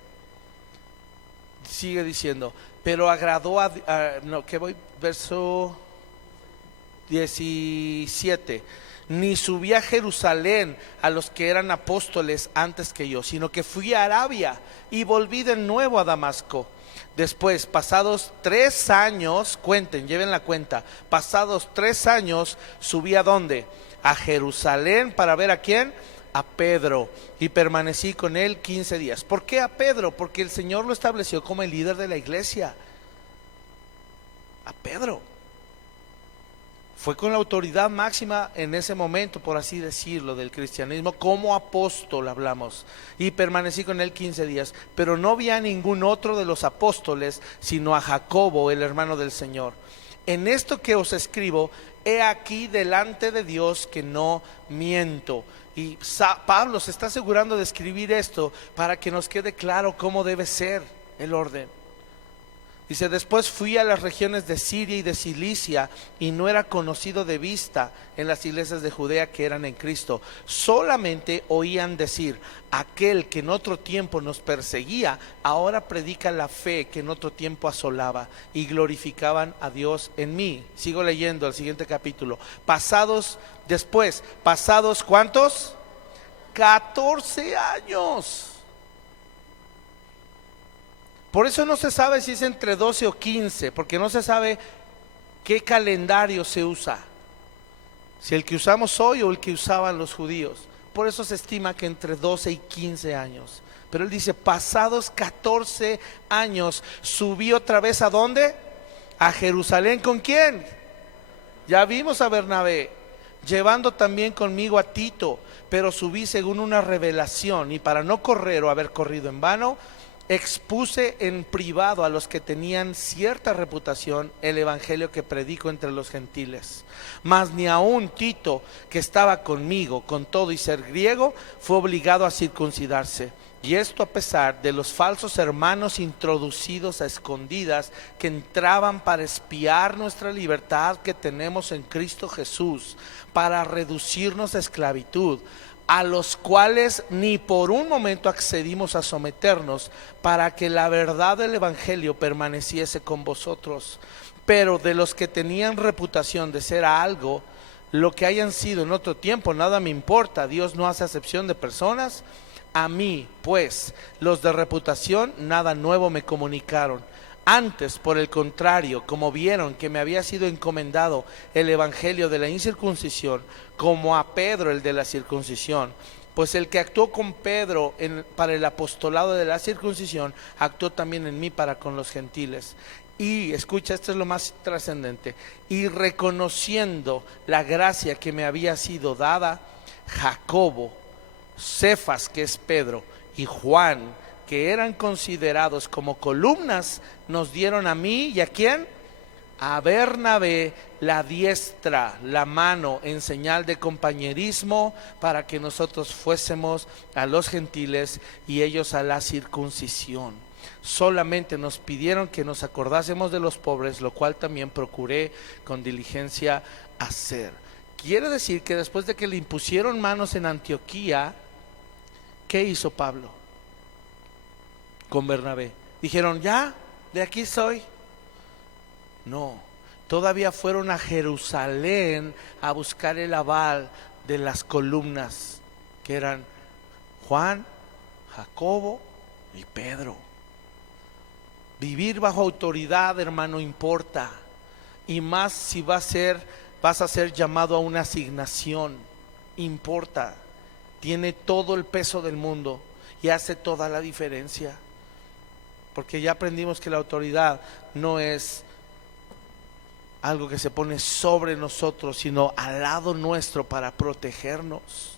Sigue diciendo: pero agradó verso 17. Ni subí a Jerusalén a los que eran apóstoles antes que yo, sino que fui a Arabia y volví de nuevo a Damasco. Después, pasados 3 años, lleven la cuenta, pasados 3 años, subí ¿a dónde? A Jerusalén, para ver a quién, a Pedro, y permanecí con él 15 días. ¿Por qué a Pedro? Porque el Señor lo estableció como el líder de la iglesia. A Pedro fue con la autoridad máxima en ese momento, por así decirlo, del cristianismo, como apóstol hablamos, y permanecí con él 15 días, pero no vi a ningún otro de los apóstoles, sino a Jacobo, el hermano del Señor. En esto que os escribo, he aquí delante de Dios que no miento. Y Pablo se está asegurando de escribir esto para que nos quede claro cómo debe ser el orden. Dice: después fui a las regiones de Siria y de Cilicia, y no era conocido de vista en las iglesias de Judea que eran en Cristo. Solamente oían decir: aquel que en otro tiempo nos perseguía, ahora predica la fe que en otro tiempo asolaba, y glorificaban a Dios en mí. Sigo leyendo el siguiente capítulo. Pasados ¿cuántos? 14 años. Por eso no se sabe si es entre 12 o 15, porque no se sabe qué calendario se usa, si el que usamos hoy o el que usaban los judíos. Por eso se estima que entre 12 y 15 años. Pero él dice, pasados 14 años, subí otra vez ¿a dónde? A Jerusalén. ¿Con quién? Ya vimos a Bernabé, llevando también conmigo a Tito, pero subí según una revelación, y para no correr o haber corrido en vano, expuse en privado a los que tenían cierta reputación el evangelio que predico entre los gentiles. Mas ni aun Tito, que estaba conmigo, con todo y ser griego, fue obligado a circuncidarse. Y esto a pesar de los falsos hermanos introducidos a escondidas, que entraban para espiar nuestra libertad que tenemos en Cristo Jesús, para reducirnos a esclavitud, a los cuales ni por un momento accedimos a someternos, para que la verdad del evangelio permaneciese con vosotros. Pero de los que tenían reputación de ser algo, lo que hayan sido en otro tiempo, nada me importa. Dios no hace acepción de personas. A mí, pues, los de reputación nada nuevo me comunicaron. Antes, por el contrario, como vieron que me había sido encomendado el evangelio de la incircuncisión, como a Pedro el de la circuncisión, pues el que actuó con Pedro para el apostolado de la circuncisión, actuó también en mí para con los gentiles. Y escucha, esto es lo más trascendente, y reconociendo la gracia que me había sido dada, Jacobo, Cefas, que es Pedro, y Juan, que eran considerados como columnas, nos dieron a mí y a quién, a Bernabé, la diestra, la mano, en señal de compañerismo, para que nosotros fuésemos a los gentiles y ellos a la circuncisión. Solamente nos pidieron que nos acordásemos de los pobres, lo cual también procuré con diligencia hacer. Quiere decir que después de que le impusieron manos en Antioquía, ¿qué hizo Pablo con Bernabé? Dijeron, ya, de aquí soy. No, todavía fueron a Jerusalén a buscar el aval de las columnas, que eran Juan, Jacobo y Pedro. Vivir bajo autoridad, hermano, importa. Y más si vas a ser llamado a una asignación, importa. Tiene todo el peso del mundo y hace toda la diferencia. Porque ya aprendimos que la autoridad no es algo que se pone sobre nosotros, sino al lado nuestro para protegernos.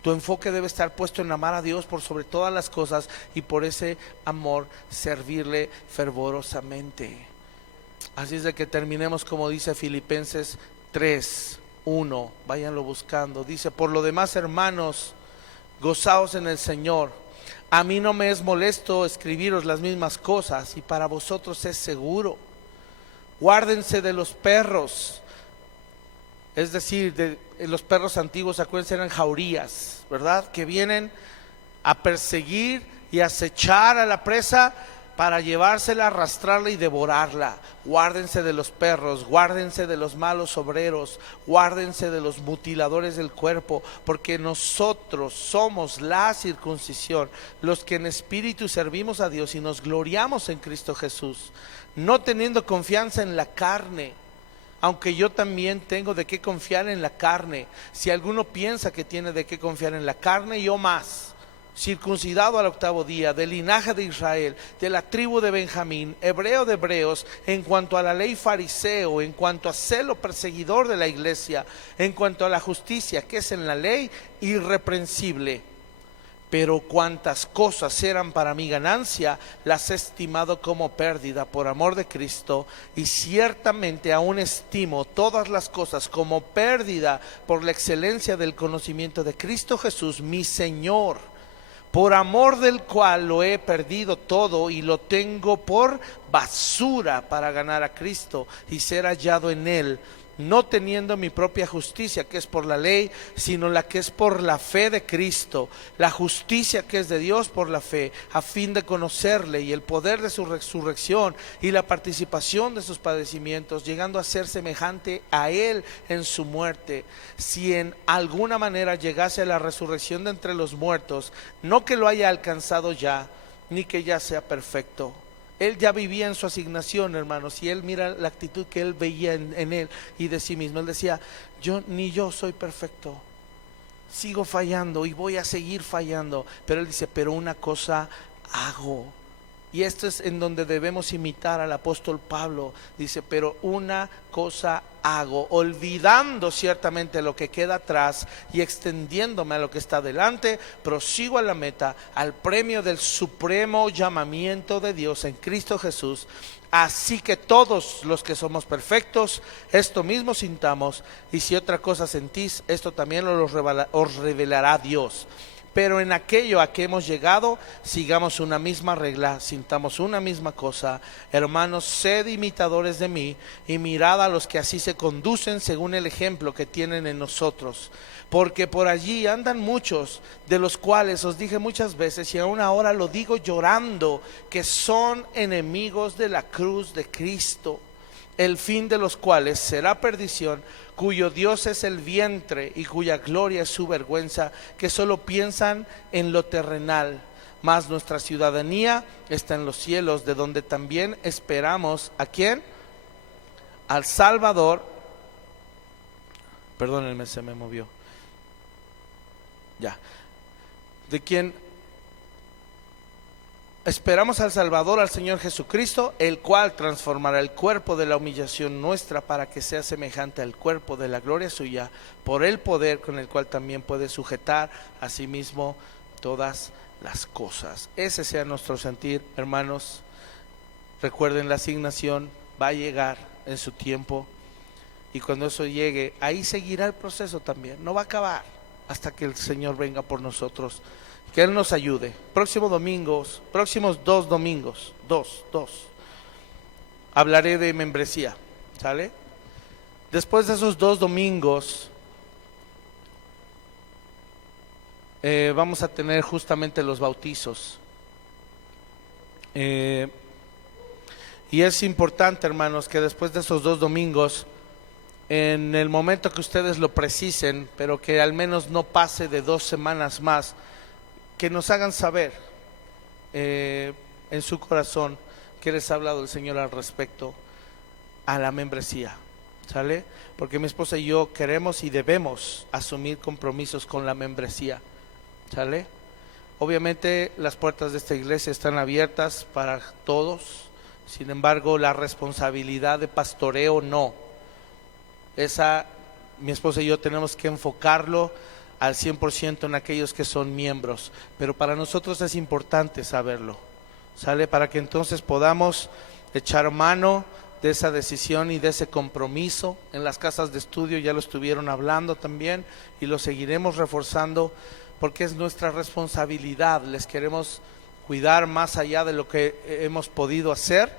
Tu enfoque debe estar puesto en amar a Dios por sobre todas las cosas, y por ese amor servirle fervorosamente. Así es de que terminemos como dice Filipenses 3:1, váyanlo buscando. Dice, por lo demás, hermanos, gozaos en el Señor. A mí no me es molesto escribiros las mismas cosas, y para vosotros es seguro. Guárdense de los perros, es decir, de los perros antiguos, acuérdense, eran jaurías, ¿verdad? Que vienen a perseguir y acechar a la presa para llevársela, arrastrarla y devorarla. Guárdense de los perros, guárdense de los malos obreros, guárdense de los mutiladores del cuerpo, porque nosotros somos la circuncisión, los que en espíritu servimos a Dios y nos gloriamos en Cristo Jesús, no teniendo confianza en la carne, aunque yo también tengo de qué confiar en la carne. Si alguno piensa que tiene de qué confiar en la carne, yo más, circuncidado al 8º día, del linaje de Israel, de la tribu de Benjamín, hebreo de hebreos, en cuanto a la ley fariseo, en cuanto a celo perseguidor de la iglesia, en cuanto a la justicia que es en la ley, irreprensible. Pero cuantas cosas eran para mi ganancia, las he estimado como pérdida por amor de Cristo, y ciertamente aún estimo todas las cosas como pérdida por la excelencia del conocimiento de Cristo Jesús, mi Señor, por amor del cual lo he perdido todo y lo tengo por basura para ganar a Cristo y ser hallado en Él, no teniendo mi propia justicia que es por la ley, sino la que es por la fe de Cristo, la justicia que es de Dios por la fe, a fin de conocerle y el poder de su resurrección y la participación de sus padecimientos, llegando a ser semejante a Él en su muerte, si en alguna manera llegase a la resurrección de entre los muertos, no que lo haya alcanzado ya, ni que ya sea perfecto. Él ya vivía en su asignación, hermanos, y él mira la actitud que él veía en él y de sí mismo. Él decía, yo soy perfecto, sigo fallando y voy a seguir fallando. Pero Él dice, pero una cosa hago. Y esto es en donde debemos imitar al apóstol Pablo. Dice, pero una cosa hago, olvidando ciertamente lo que queda atrás y extendiéndome a lo que está delante, prosigo a la meta, al premio del supremo llamamiento de Dios en Cristo Jesús. Así que todos los que somos perfectos, esto mismo sintamos, y si otra cosa sentís, esto también os revelará Dios. Pero en aquello a que hemos llegado, sigamos una misma regla, sintamos una misma cosa. Hermanos, sed imitadores de mí y mirad a los que así se conducen según el ejemplo que tienen en nosotros. Porque por allí andan muchos, de los cuales os dije muchas veces, y aún ahora lo digo llorando, que son enemigos de la cruz de Cristo, el fin de los cuales será perdición, cuyo Dios es el vientre y cuya gloria es su vergüenza, que solo piensan en lo terrenal. Mas nuestra ciudadanía está en los cielos, de donde también esperamos, ¿a quién? Al Salvador. Perdónenme, se me movió. Ya. De quien esperamos al Salvador, al Señor Jesucristo, el cual transformará el cuerpo de la humillación nuestra para que sea semejante al cuerpo de la gloria suya, por el poder con el cual también puede sujetar a sí mismo todas las cosas. Ese sea nuestro sentir, hermanos. Recuerden, la asignación va a llegar en su tiempo, y cuando eso llegue, ahí seguirá el proceso también. No va a acabar hasta que el Señor venga por nosotros. Que Él nos ayude. Próximos 2 domingos, dos, hablaré de membresía, ¿sale? Después de esos 2 domingos, vamos a tener justamente los bautizos. Y es importante, hermanos, que después de esos 2 domingos, en el momento que ustedes lo precisen, pero que al menos no pase de 2 semanas más, que nos hagan saber en su corazón que les ha hablado el Señor al respecto a la membresía, ¿sale? Porque mi esposa y yo queremos y debemos asumir compromisos con la membresía, ¿sale? Obviamente las puertas de esta iglesia están abiertas para todos, sin embargo la responsabilidad de pastoreo no. Esa, mi esposa y yo tenemos que enfocarlo al 100% en aquellos que son miembros, pero para nosotros es importante saberlo, ¿sale? Para que entonces podamos echar mano de esa decisión y de ese compromiso. En las casas de estudio ya lo estuvieron hablando también, y lo seguiremos reforzando, porque es nuestra responsabilidad. Les queremos cuidar más allá de lo que hemos podido hacer,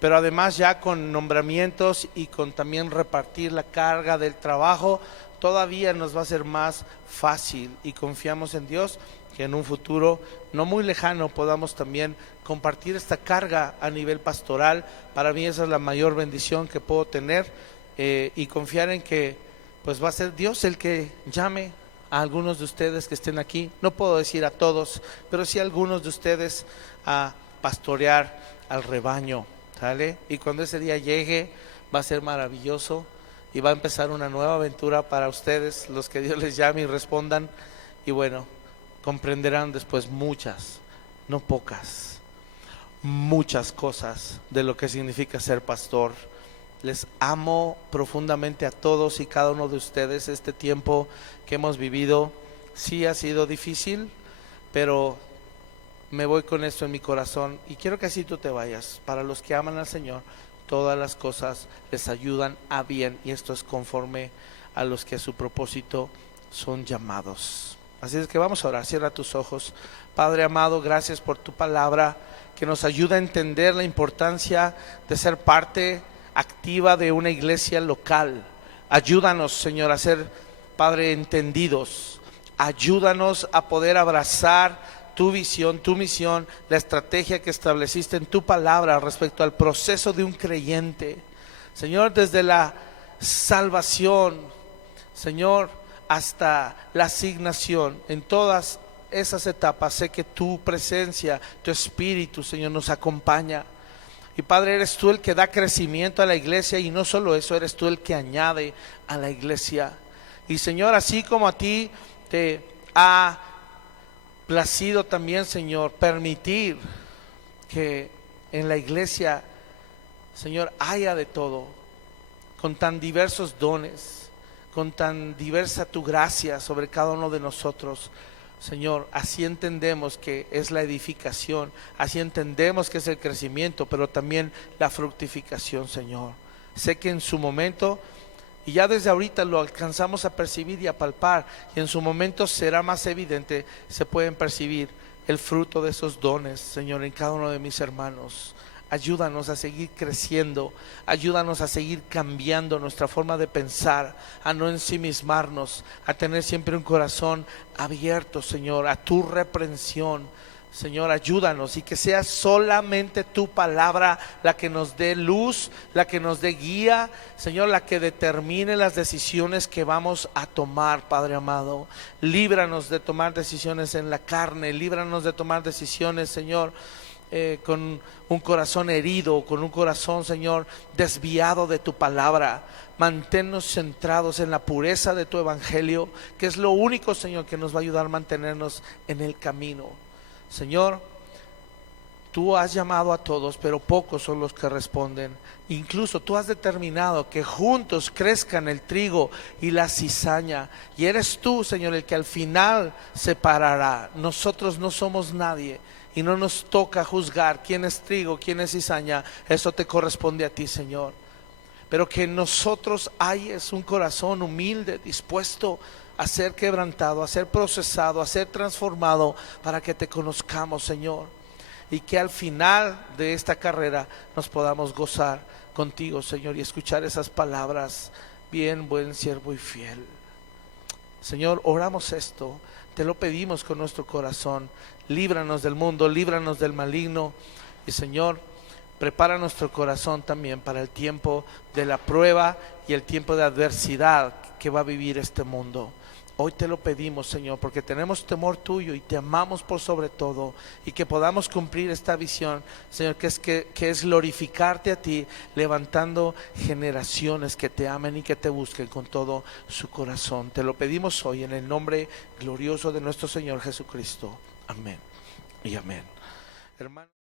pero además ya con nombramientos y con también repartir la carga del trabajo, todavía nos va a ser más fácil, y confiamos en Dios que en un futuro no muy lejano podamos también compartir esta carga a nivel pastoral. Para mí esa es la mayor bendición que puedo tener, y confiar en que pues va a ser Dios el que llame a algunos de ustedes que estén aquí. No puedo decir a todos, pero sí a algunos de ustedes a pastorear al rebaño, ¿sale? Y cuando ese día llegue va a ser maravilloso, y va a empezar una nueva aventura para ustedes, los que Dios les llame y respondan. Y bueno, comprenderán después muchas, no pocas, muchas cosas de lo que significa ser pastor. Les amo profundamente a todos y cada uno de ustedes. Este tiempo que hemos vivido sí ha sido difícil, pero me voy con esto en mi corazón, y quiero que así tú te vayas. Para los que aman al Señor, todas las cosas les ayudan a bien, y esto es conforme a los que a su propósito son llamados. Así es que vamos a orar. Cierra tus ojos. Padre amado, gracias por tu palabra, que nos ayuda a entender la importancia de ser parte activa de una iglesia local. Ayúdanos, Señor, a ser, Padre, entendidos. Ayúdanos a poder abrazar tu visión, tu misión, la estrategia que estableciste en tu palabra respecto al proceso de un creyente. Señor, desde la salvación, Señor, hasta la asignación, en todas esas etapas sé que tu presencia, tu espíritu, Señor, nos acompaña. Y Padre, eres tú el que da crecimiento a la iglesia, y no solo eso, eres tú el que añade a la iglesia. Y Señor, así como a ti te ha placido también, Señor, permitir que en la iglesia, Señor, haya de todo, con tan diversos dones, con tan diversa tu gracia sobre cada uno de nosotros. Señor, así entendemos que es la edificación, así entendemos que es el crecimiento, pero también la fructificación, Señor. Sé que en su momento, y ya desde ahorita lo alcanzamos a percibir y a palpar, y en su momento será más evidente, se pueden percibir el fruto de esos dones, Señor, en cada uno de mis hermanos. Ayúdanos a seguir creciendo, ayúdanos a seguir cambiando nuestra forma de pensar, a no ensimismarnos, a tener siempre un corazón abierto, Señor, a tu reprensión. Señor, ayúdanos, y que sea solamente tu palabra la que nos dé luz, la que nos dé guía, Señor, la que determine las decisiones que vamos a tomar, Padre amado. Líbranos de tomar decisiones en la carne, líbranos de tomar decisiones, Señor, con un corazón herido, con un corazón, Señor, desviado de tu palabra. Manténnos centrados en la pureza de tu evangelio, que es lo único, Señor, que nos va a ayudar a mantenernos en el camino. Señor, tú has llamado a todos, pero pocos son los que responden. Incluso tú has determinado que juntos crezcan el trigo y la cizaña, y eres tú, Señor, el que al final separará. Nosotros no somos nadie, y no nos toca juzgar quién es trigo, quién es cizaña. Eso te corresponde a ti, Señor. Pero que en nosotros hayas un corazón humilde, dispuesto a ser quebrantado, a ser procesado, a ser transformado, para que te conozcamos, Señor, y que al final de esta carrera nos podamos gozar contigo, Señor, y escuchar esas palabras: bien, buen siervo y fiel. Señor, oramos esto, te lo pedimos con nuestro corazón. Líbranos del mundo, líbranos del maligno, y Señor, prepara nuestro corazón también para el tiempo de la prueba y el tiempo de adversidad que va a vivir este mundo. Hoy te lo pedimos, Señor, porque tenemos temor tuyo y te amamos por sobre todo, y que podamos cumplir esta visión, Señor, que es glorificarte a ti, levantando generaciones que te amen y que te busquen con todo su corazón. Te lo pedimos hoy en el nombre glorioso de nuestro Señor Jesucristo. Amén y amén. Hermano.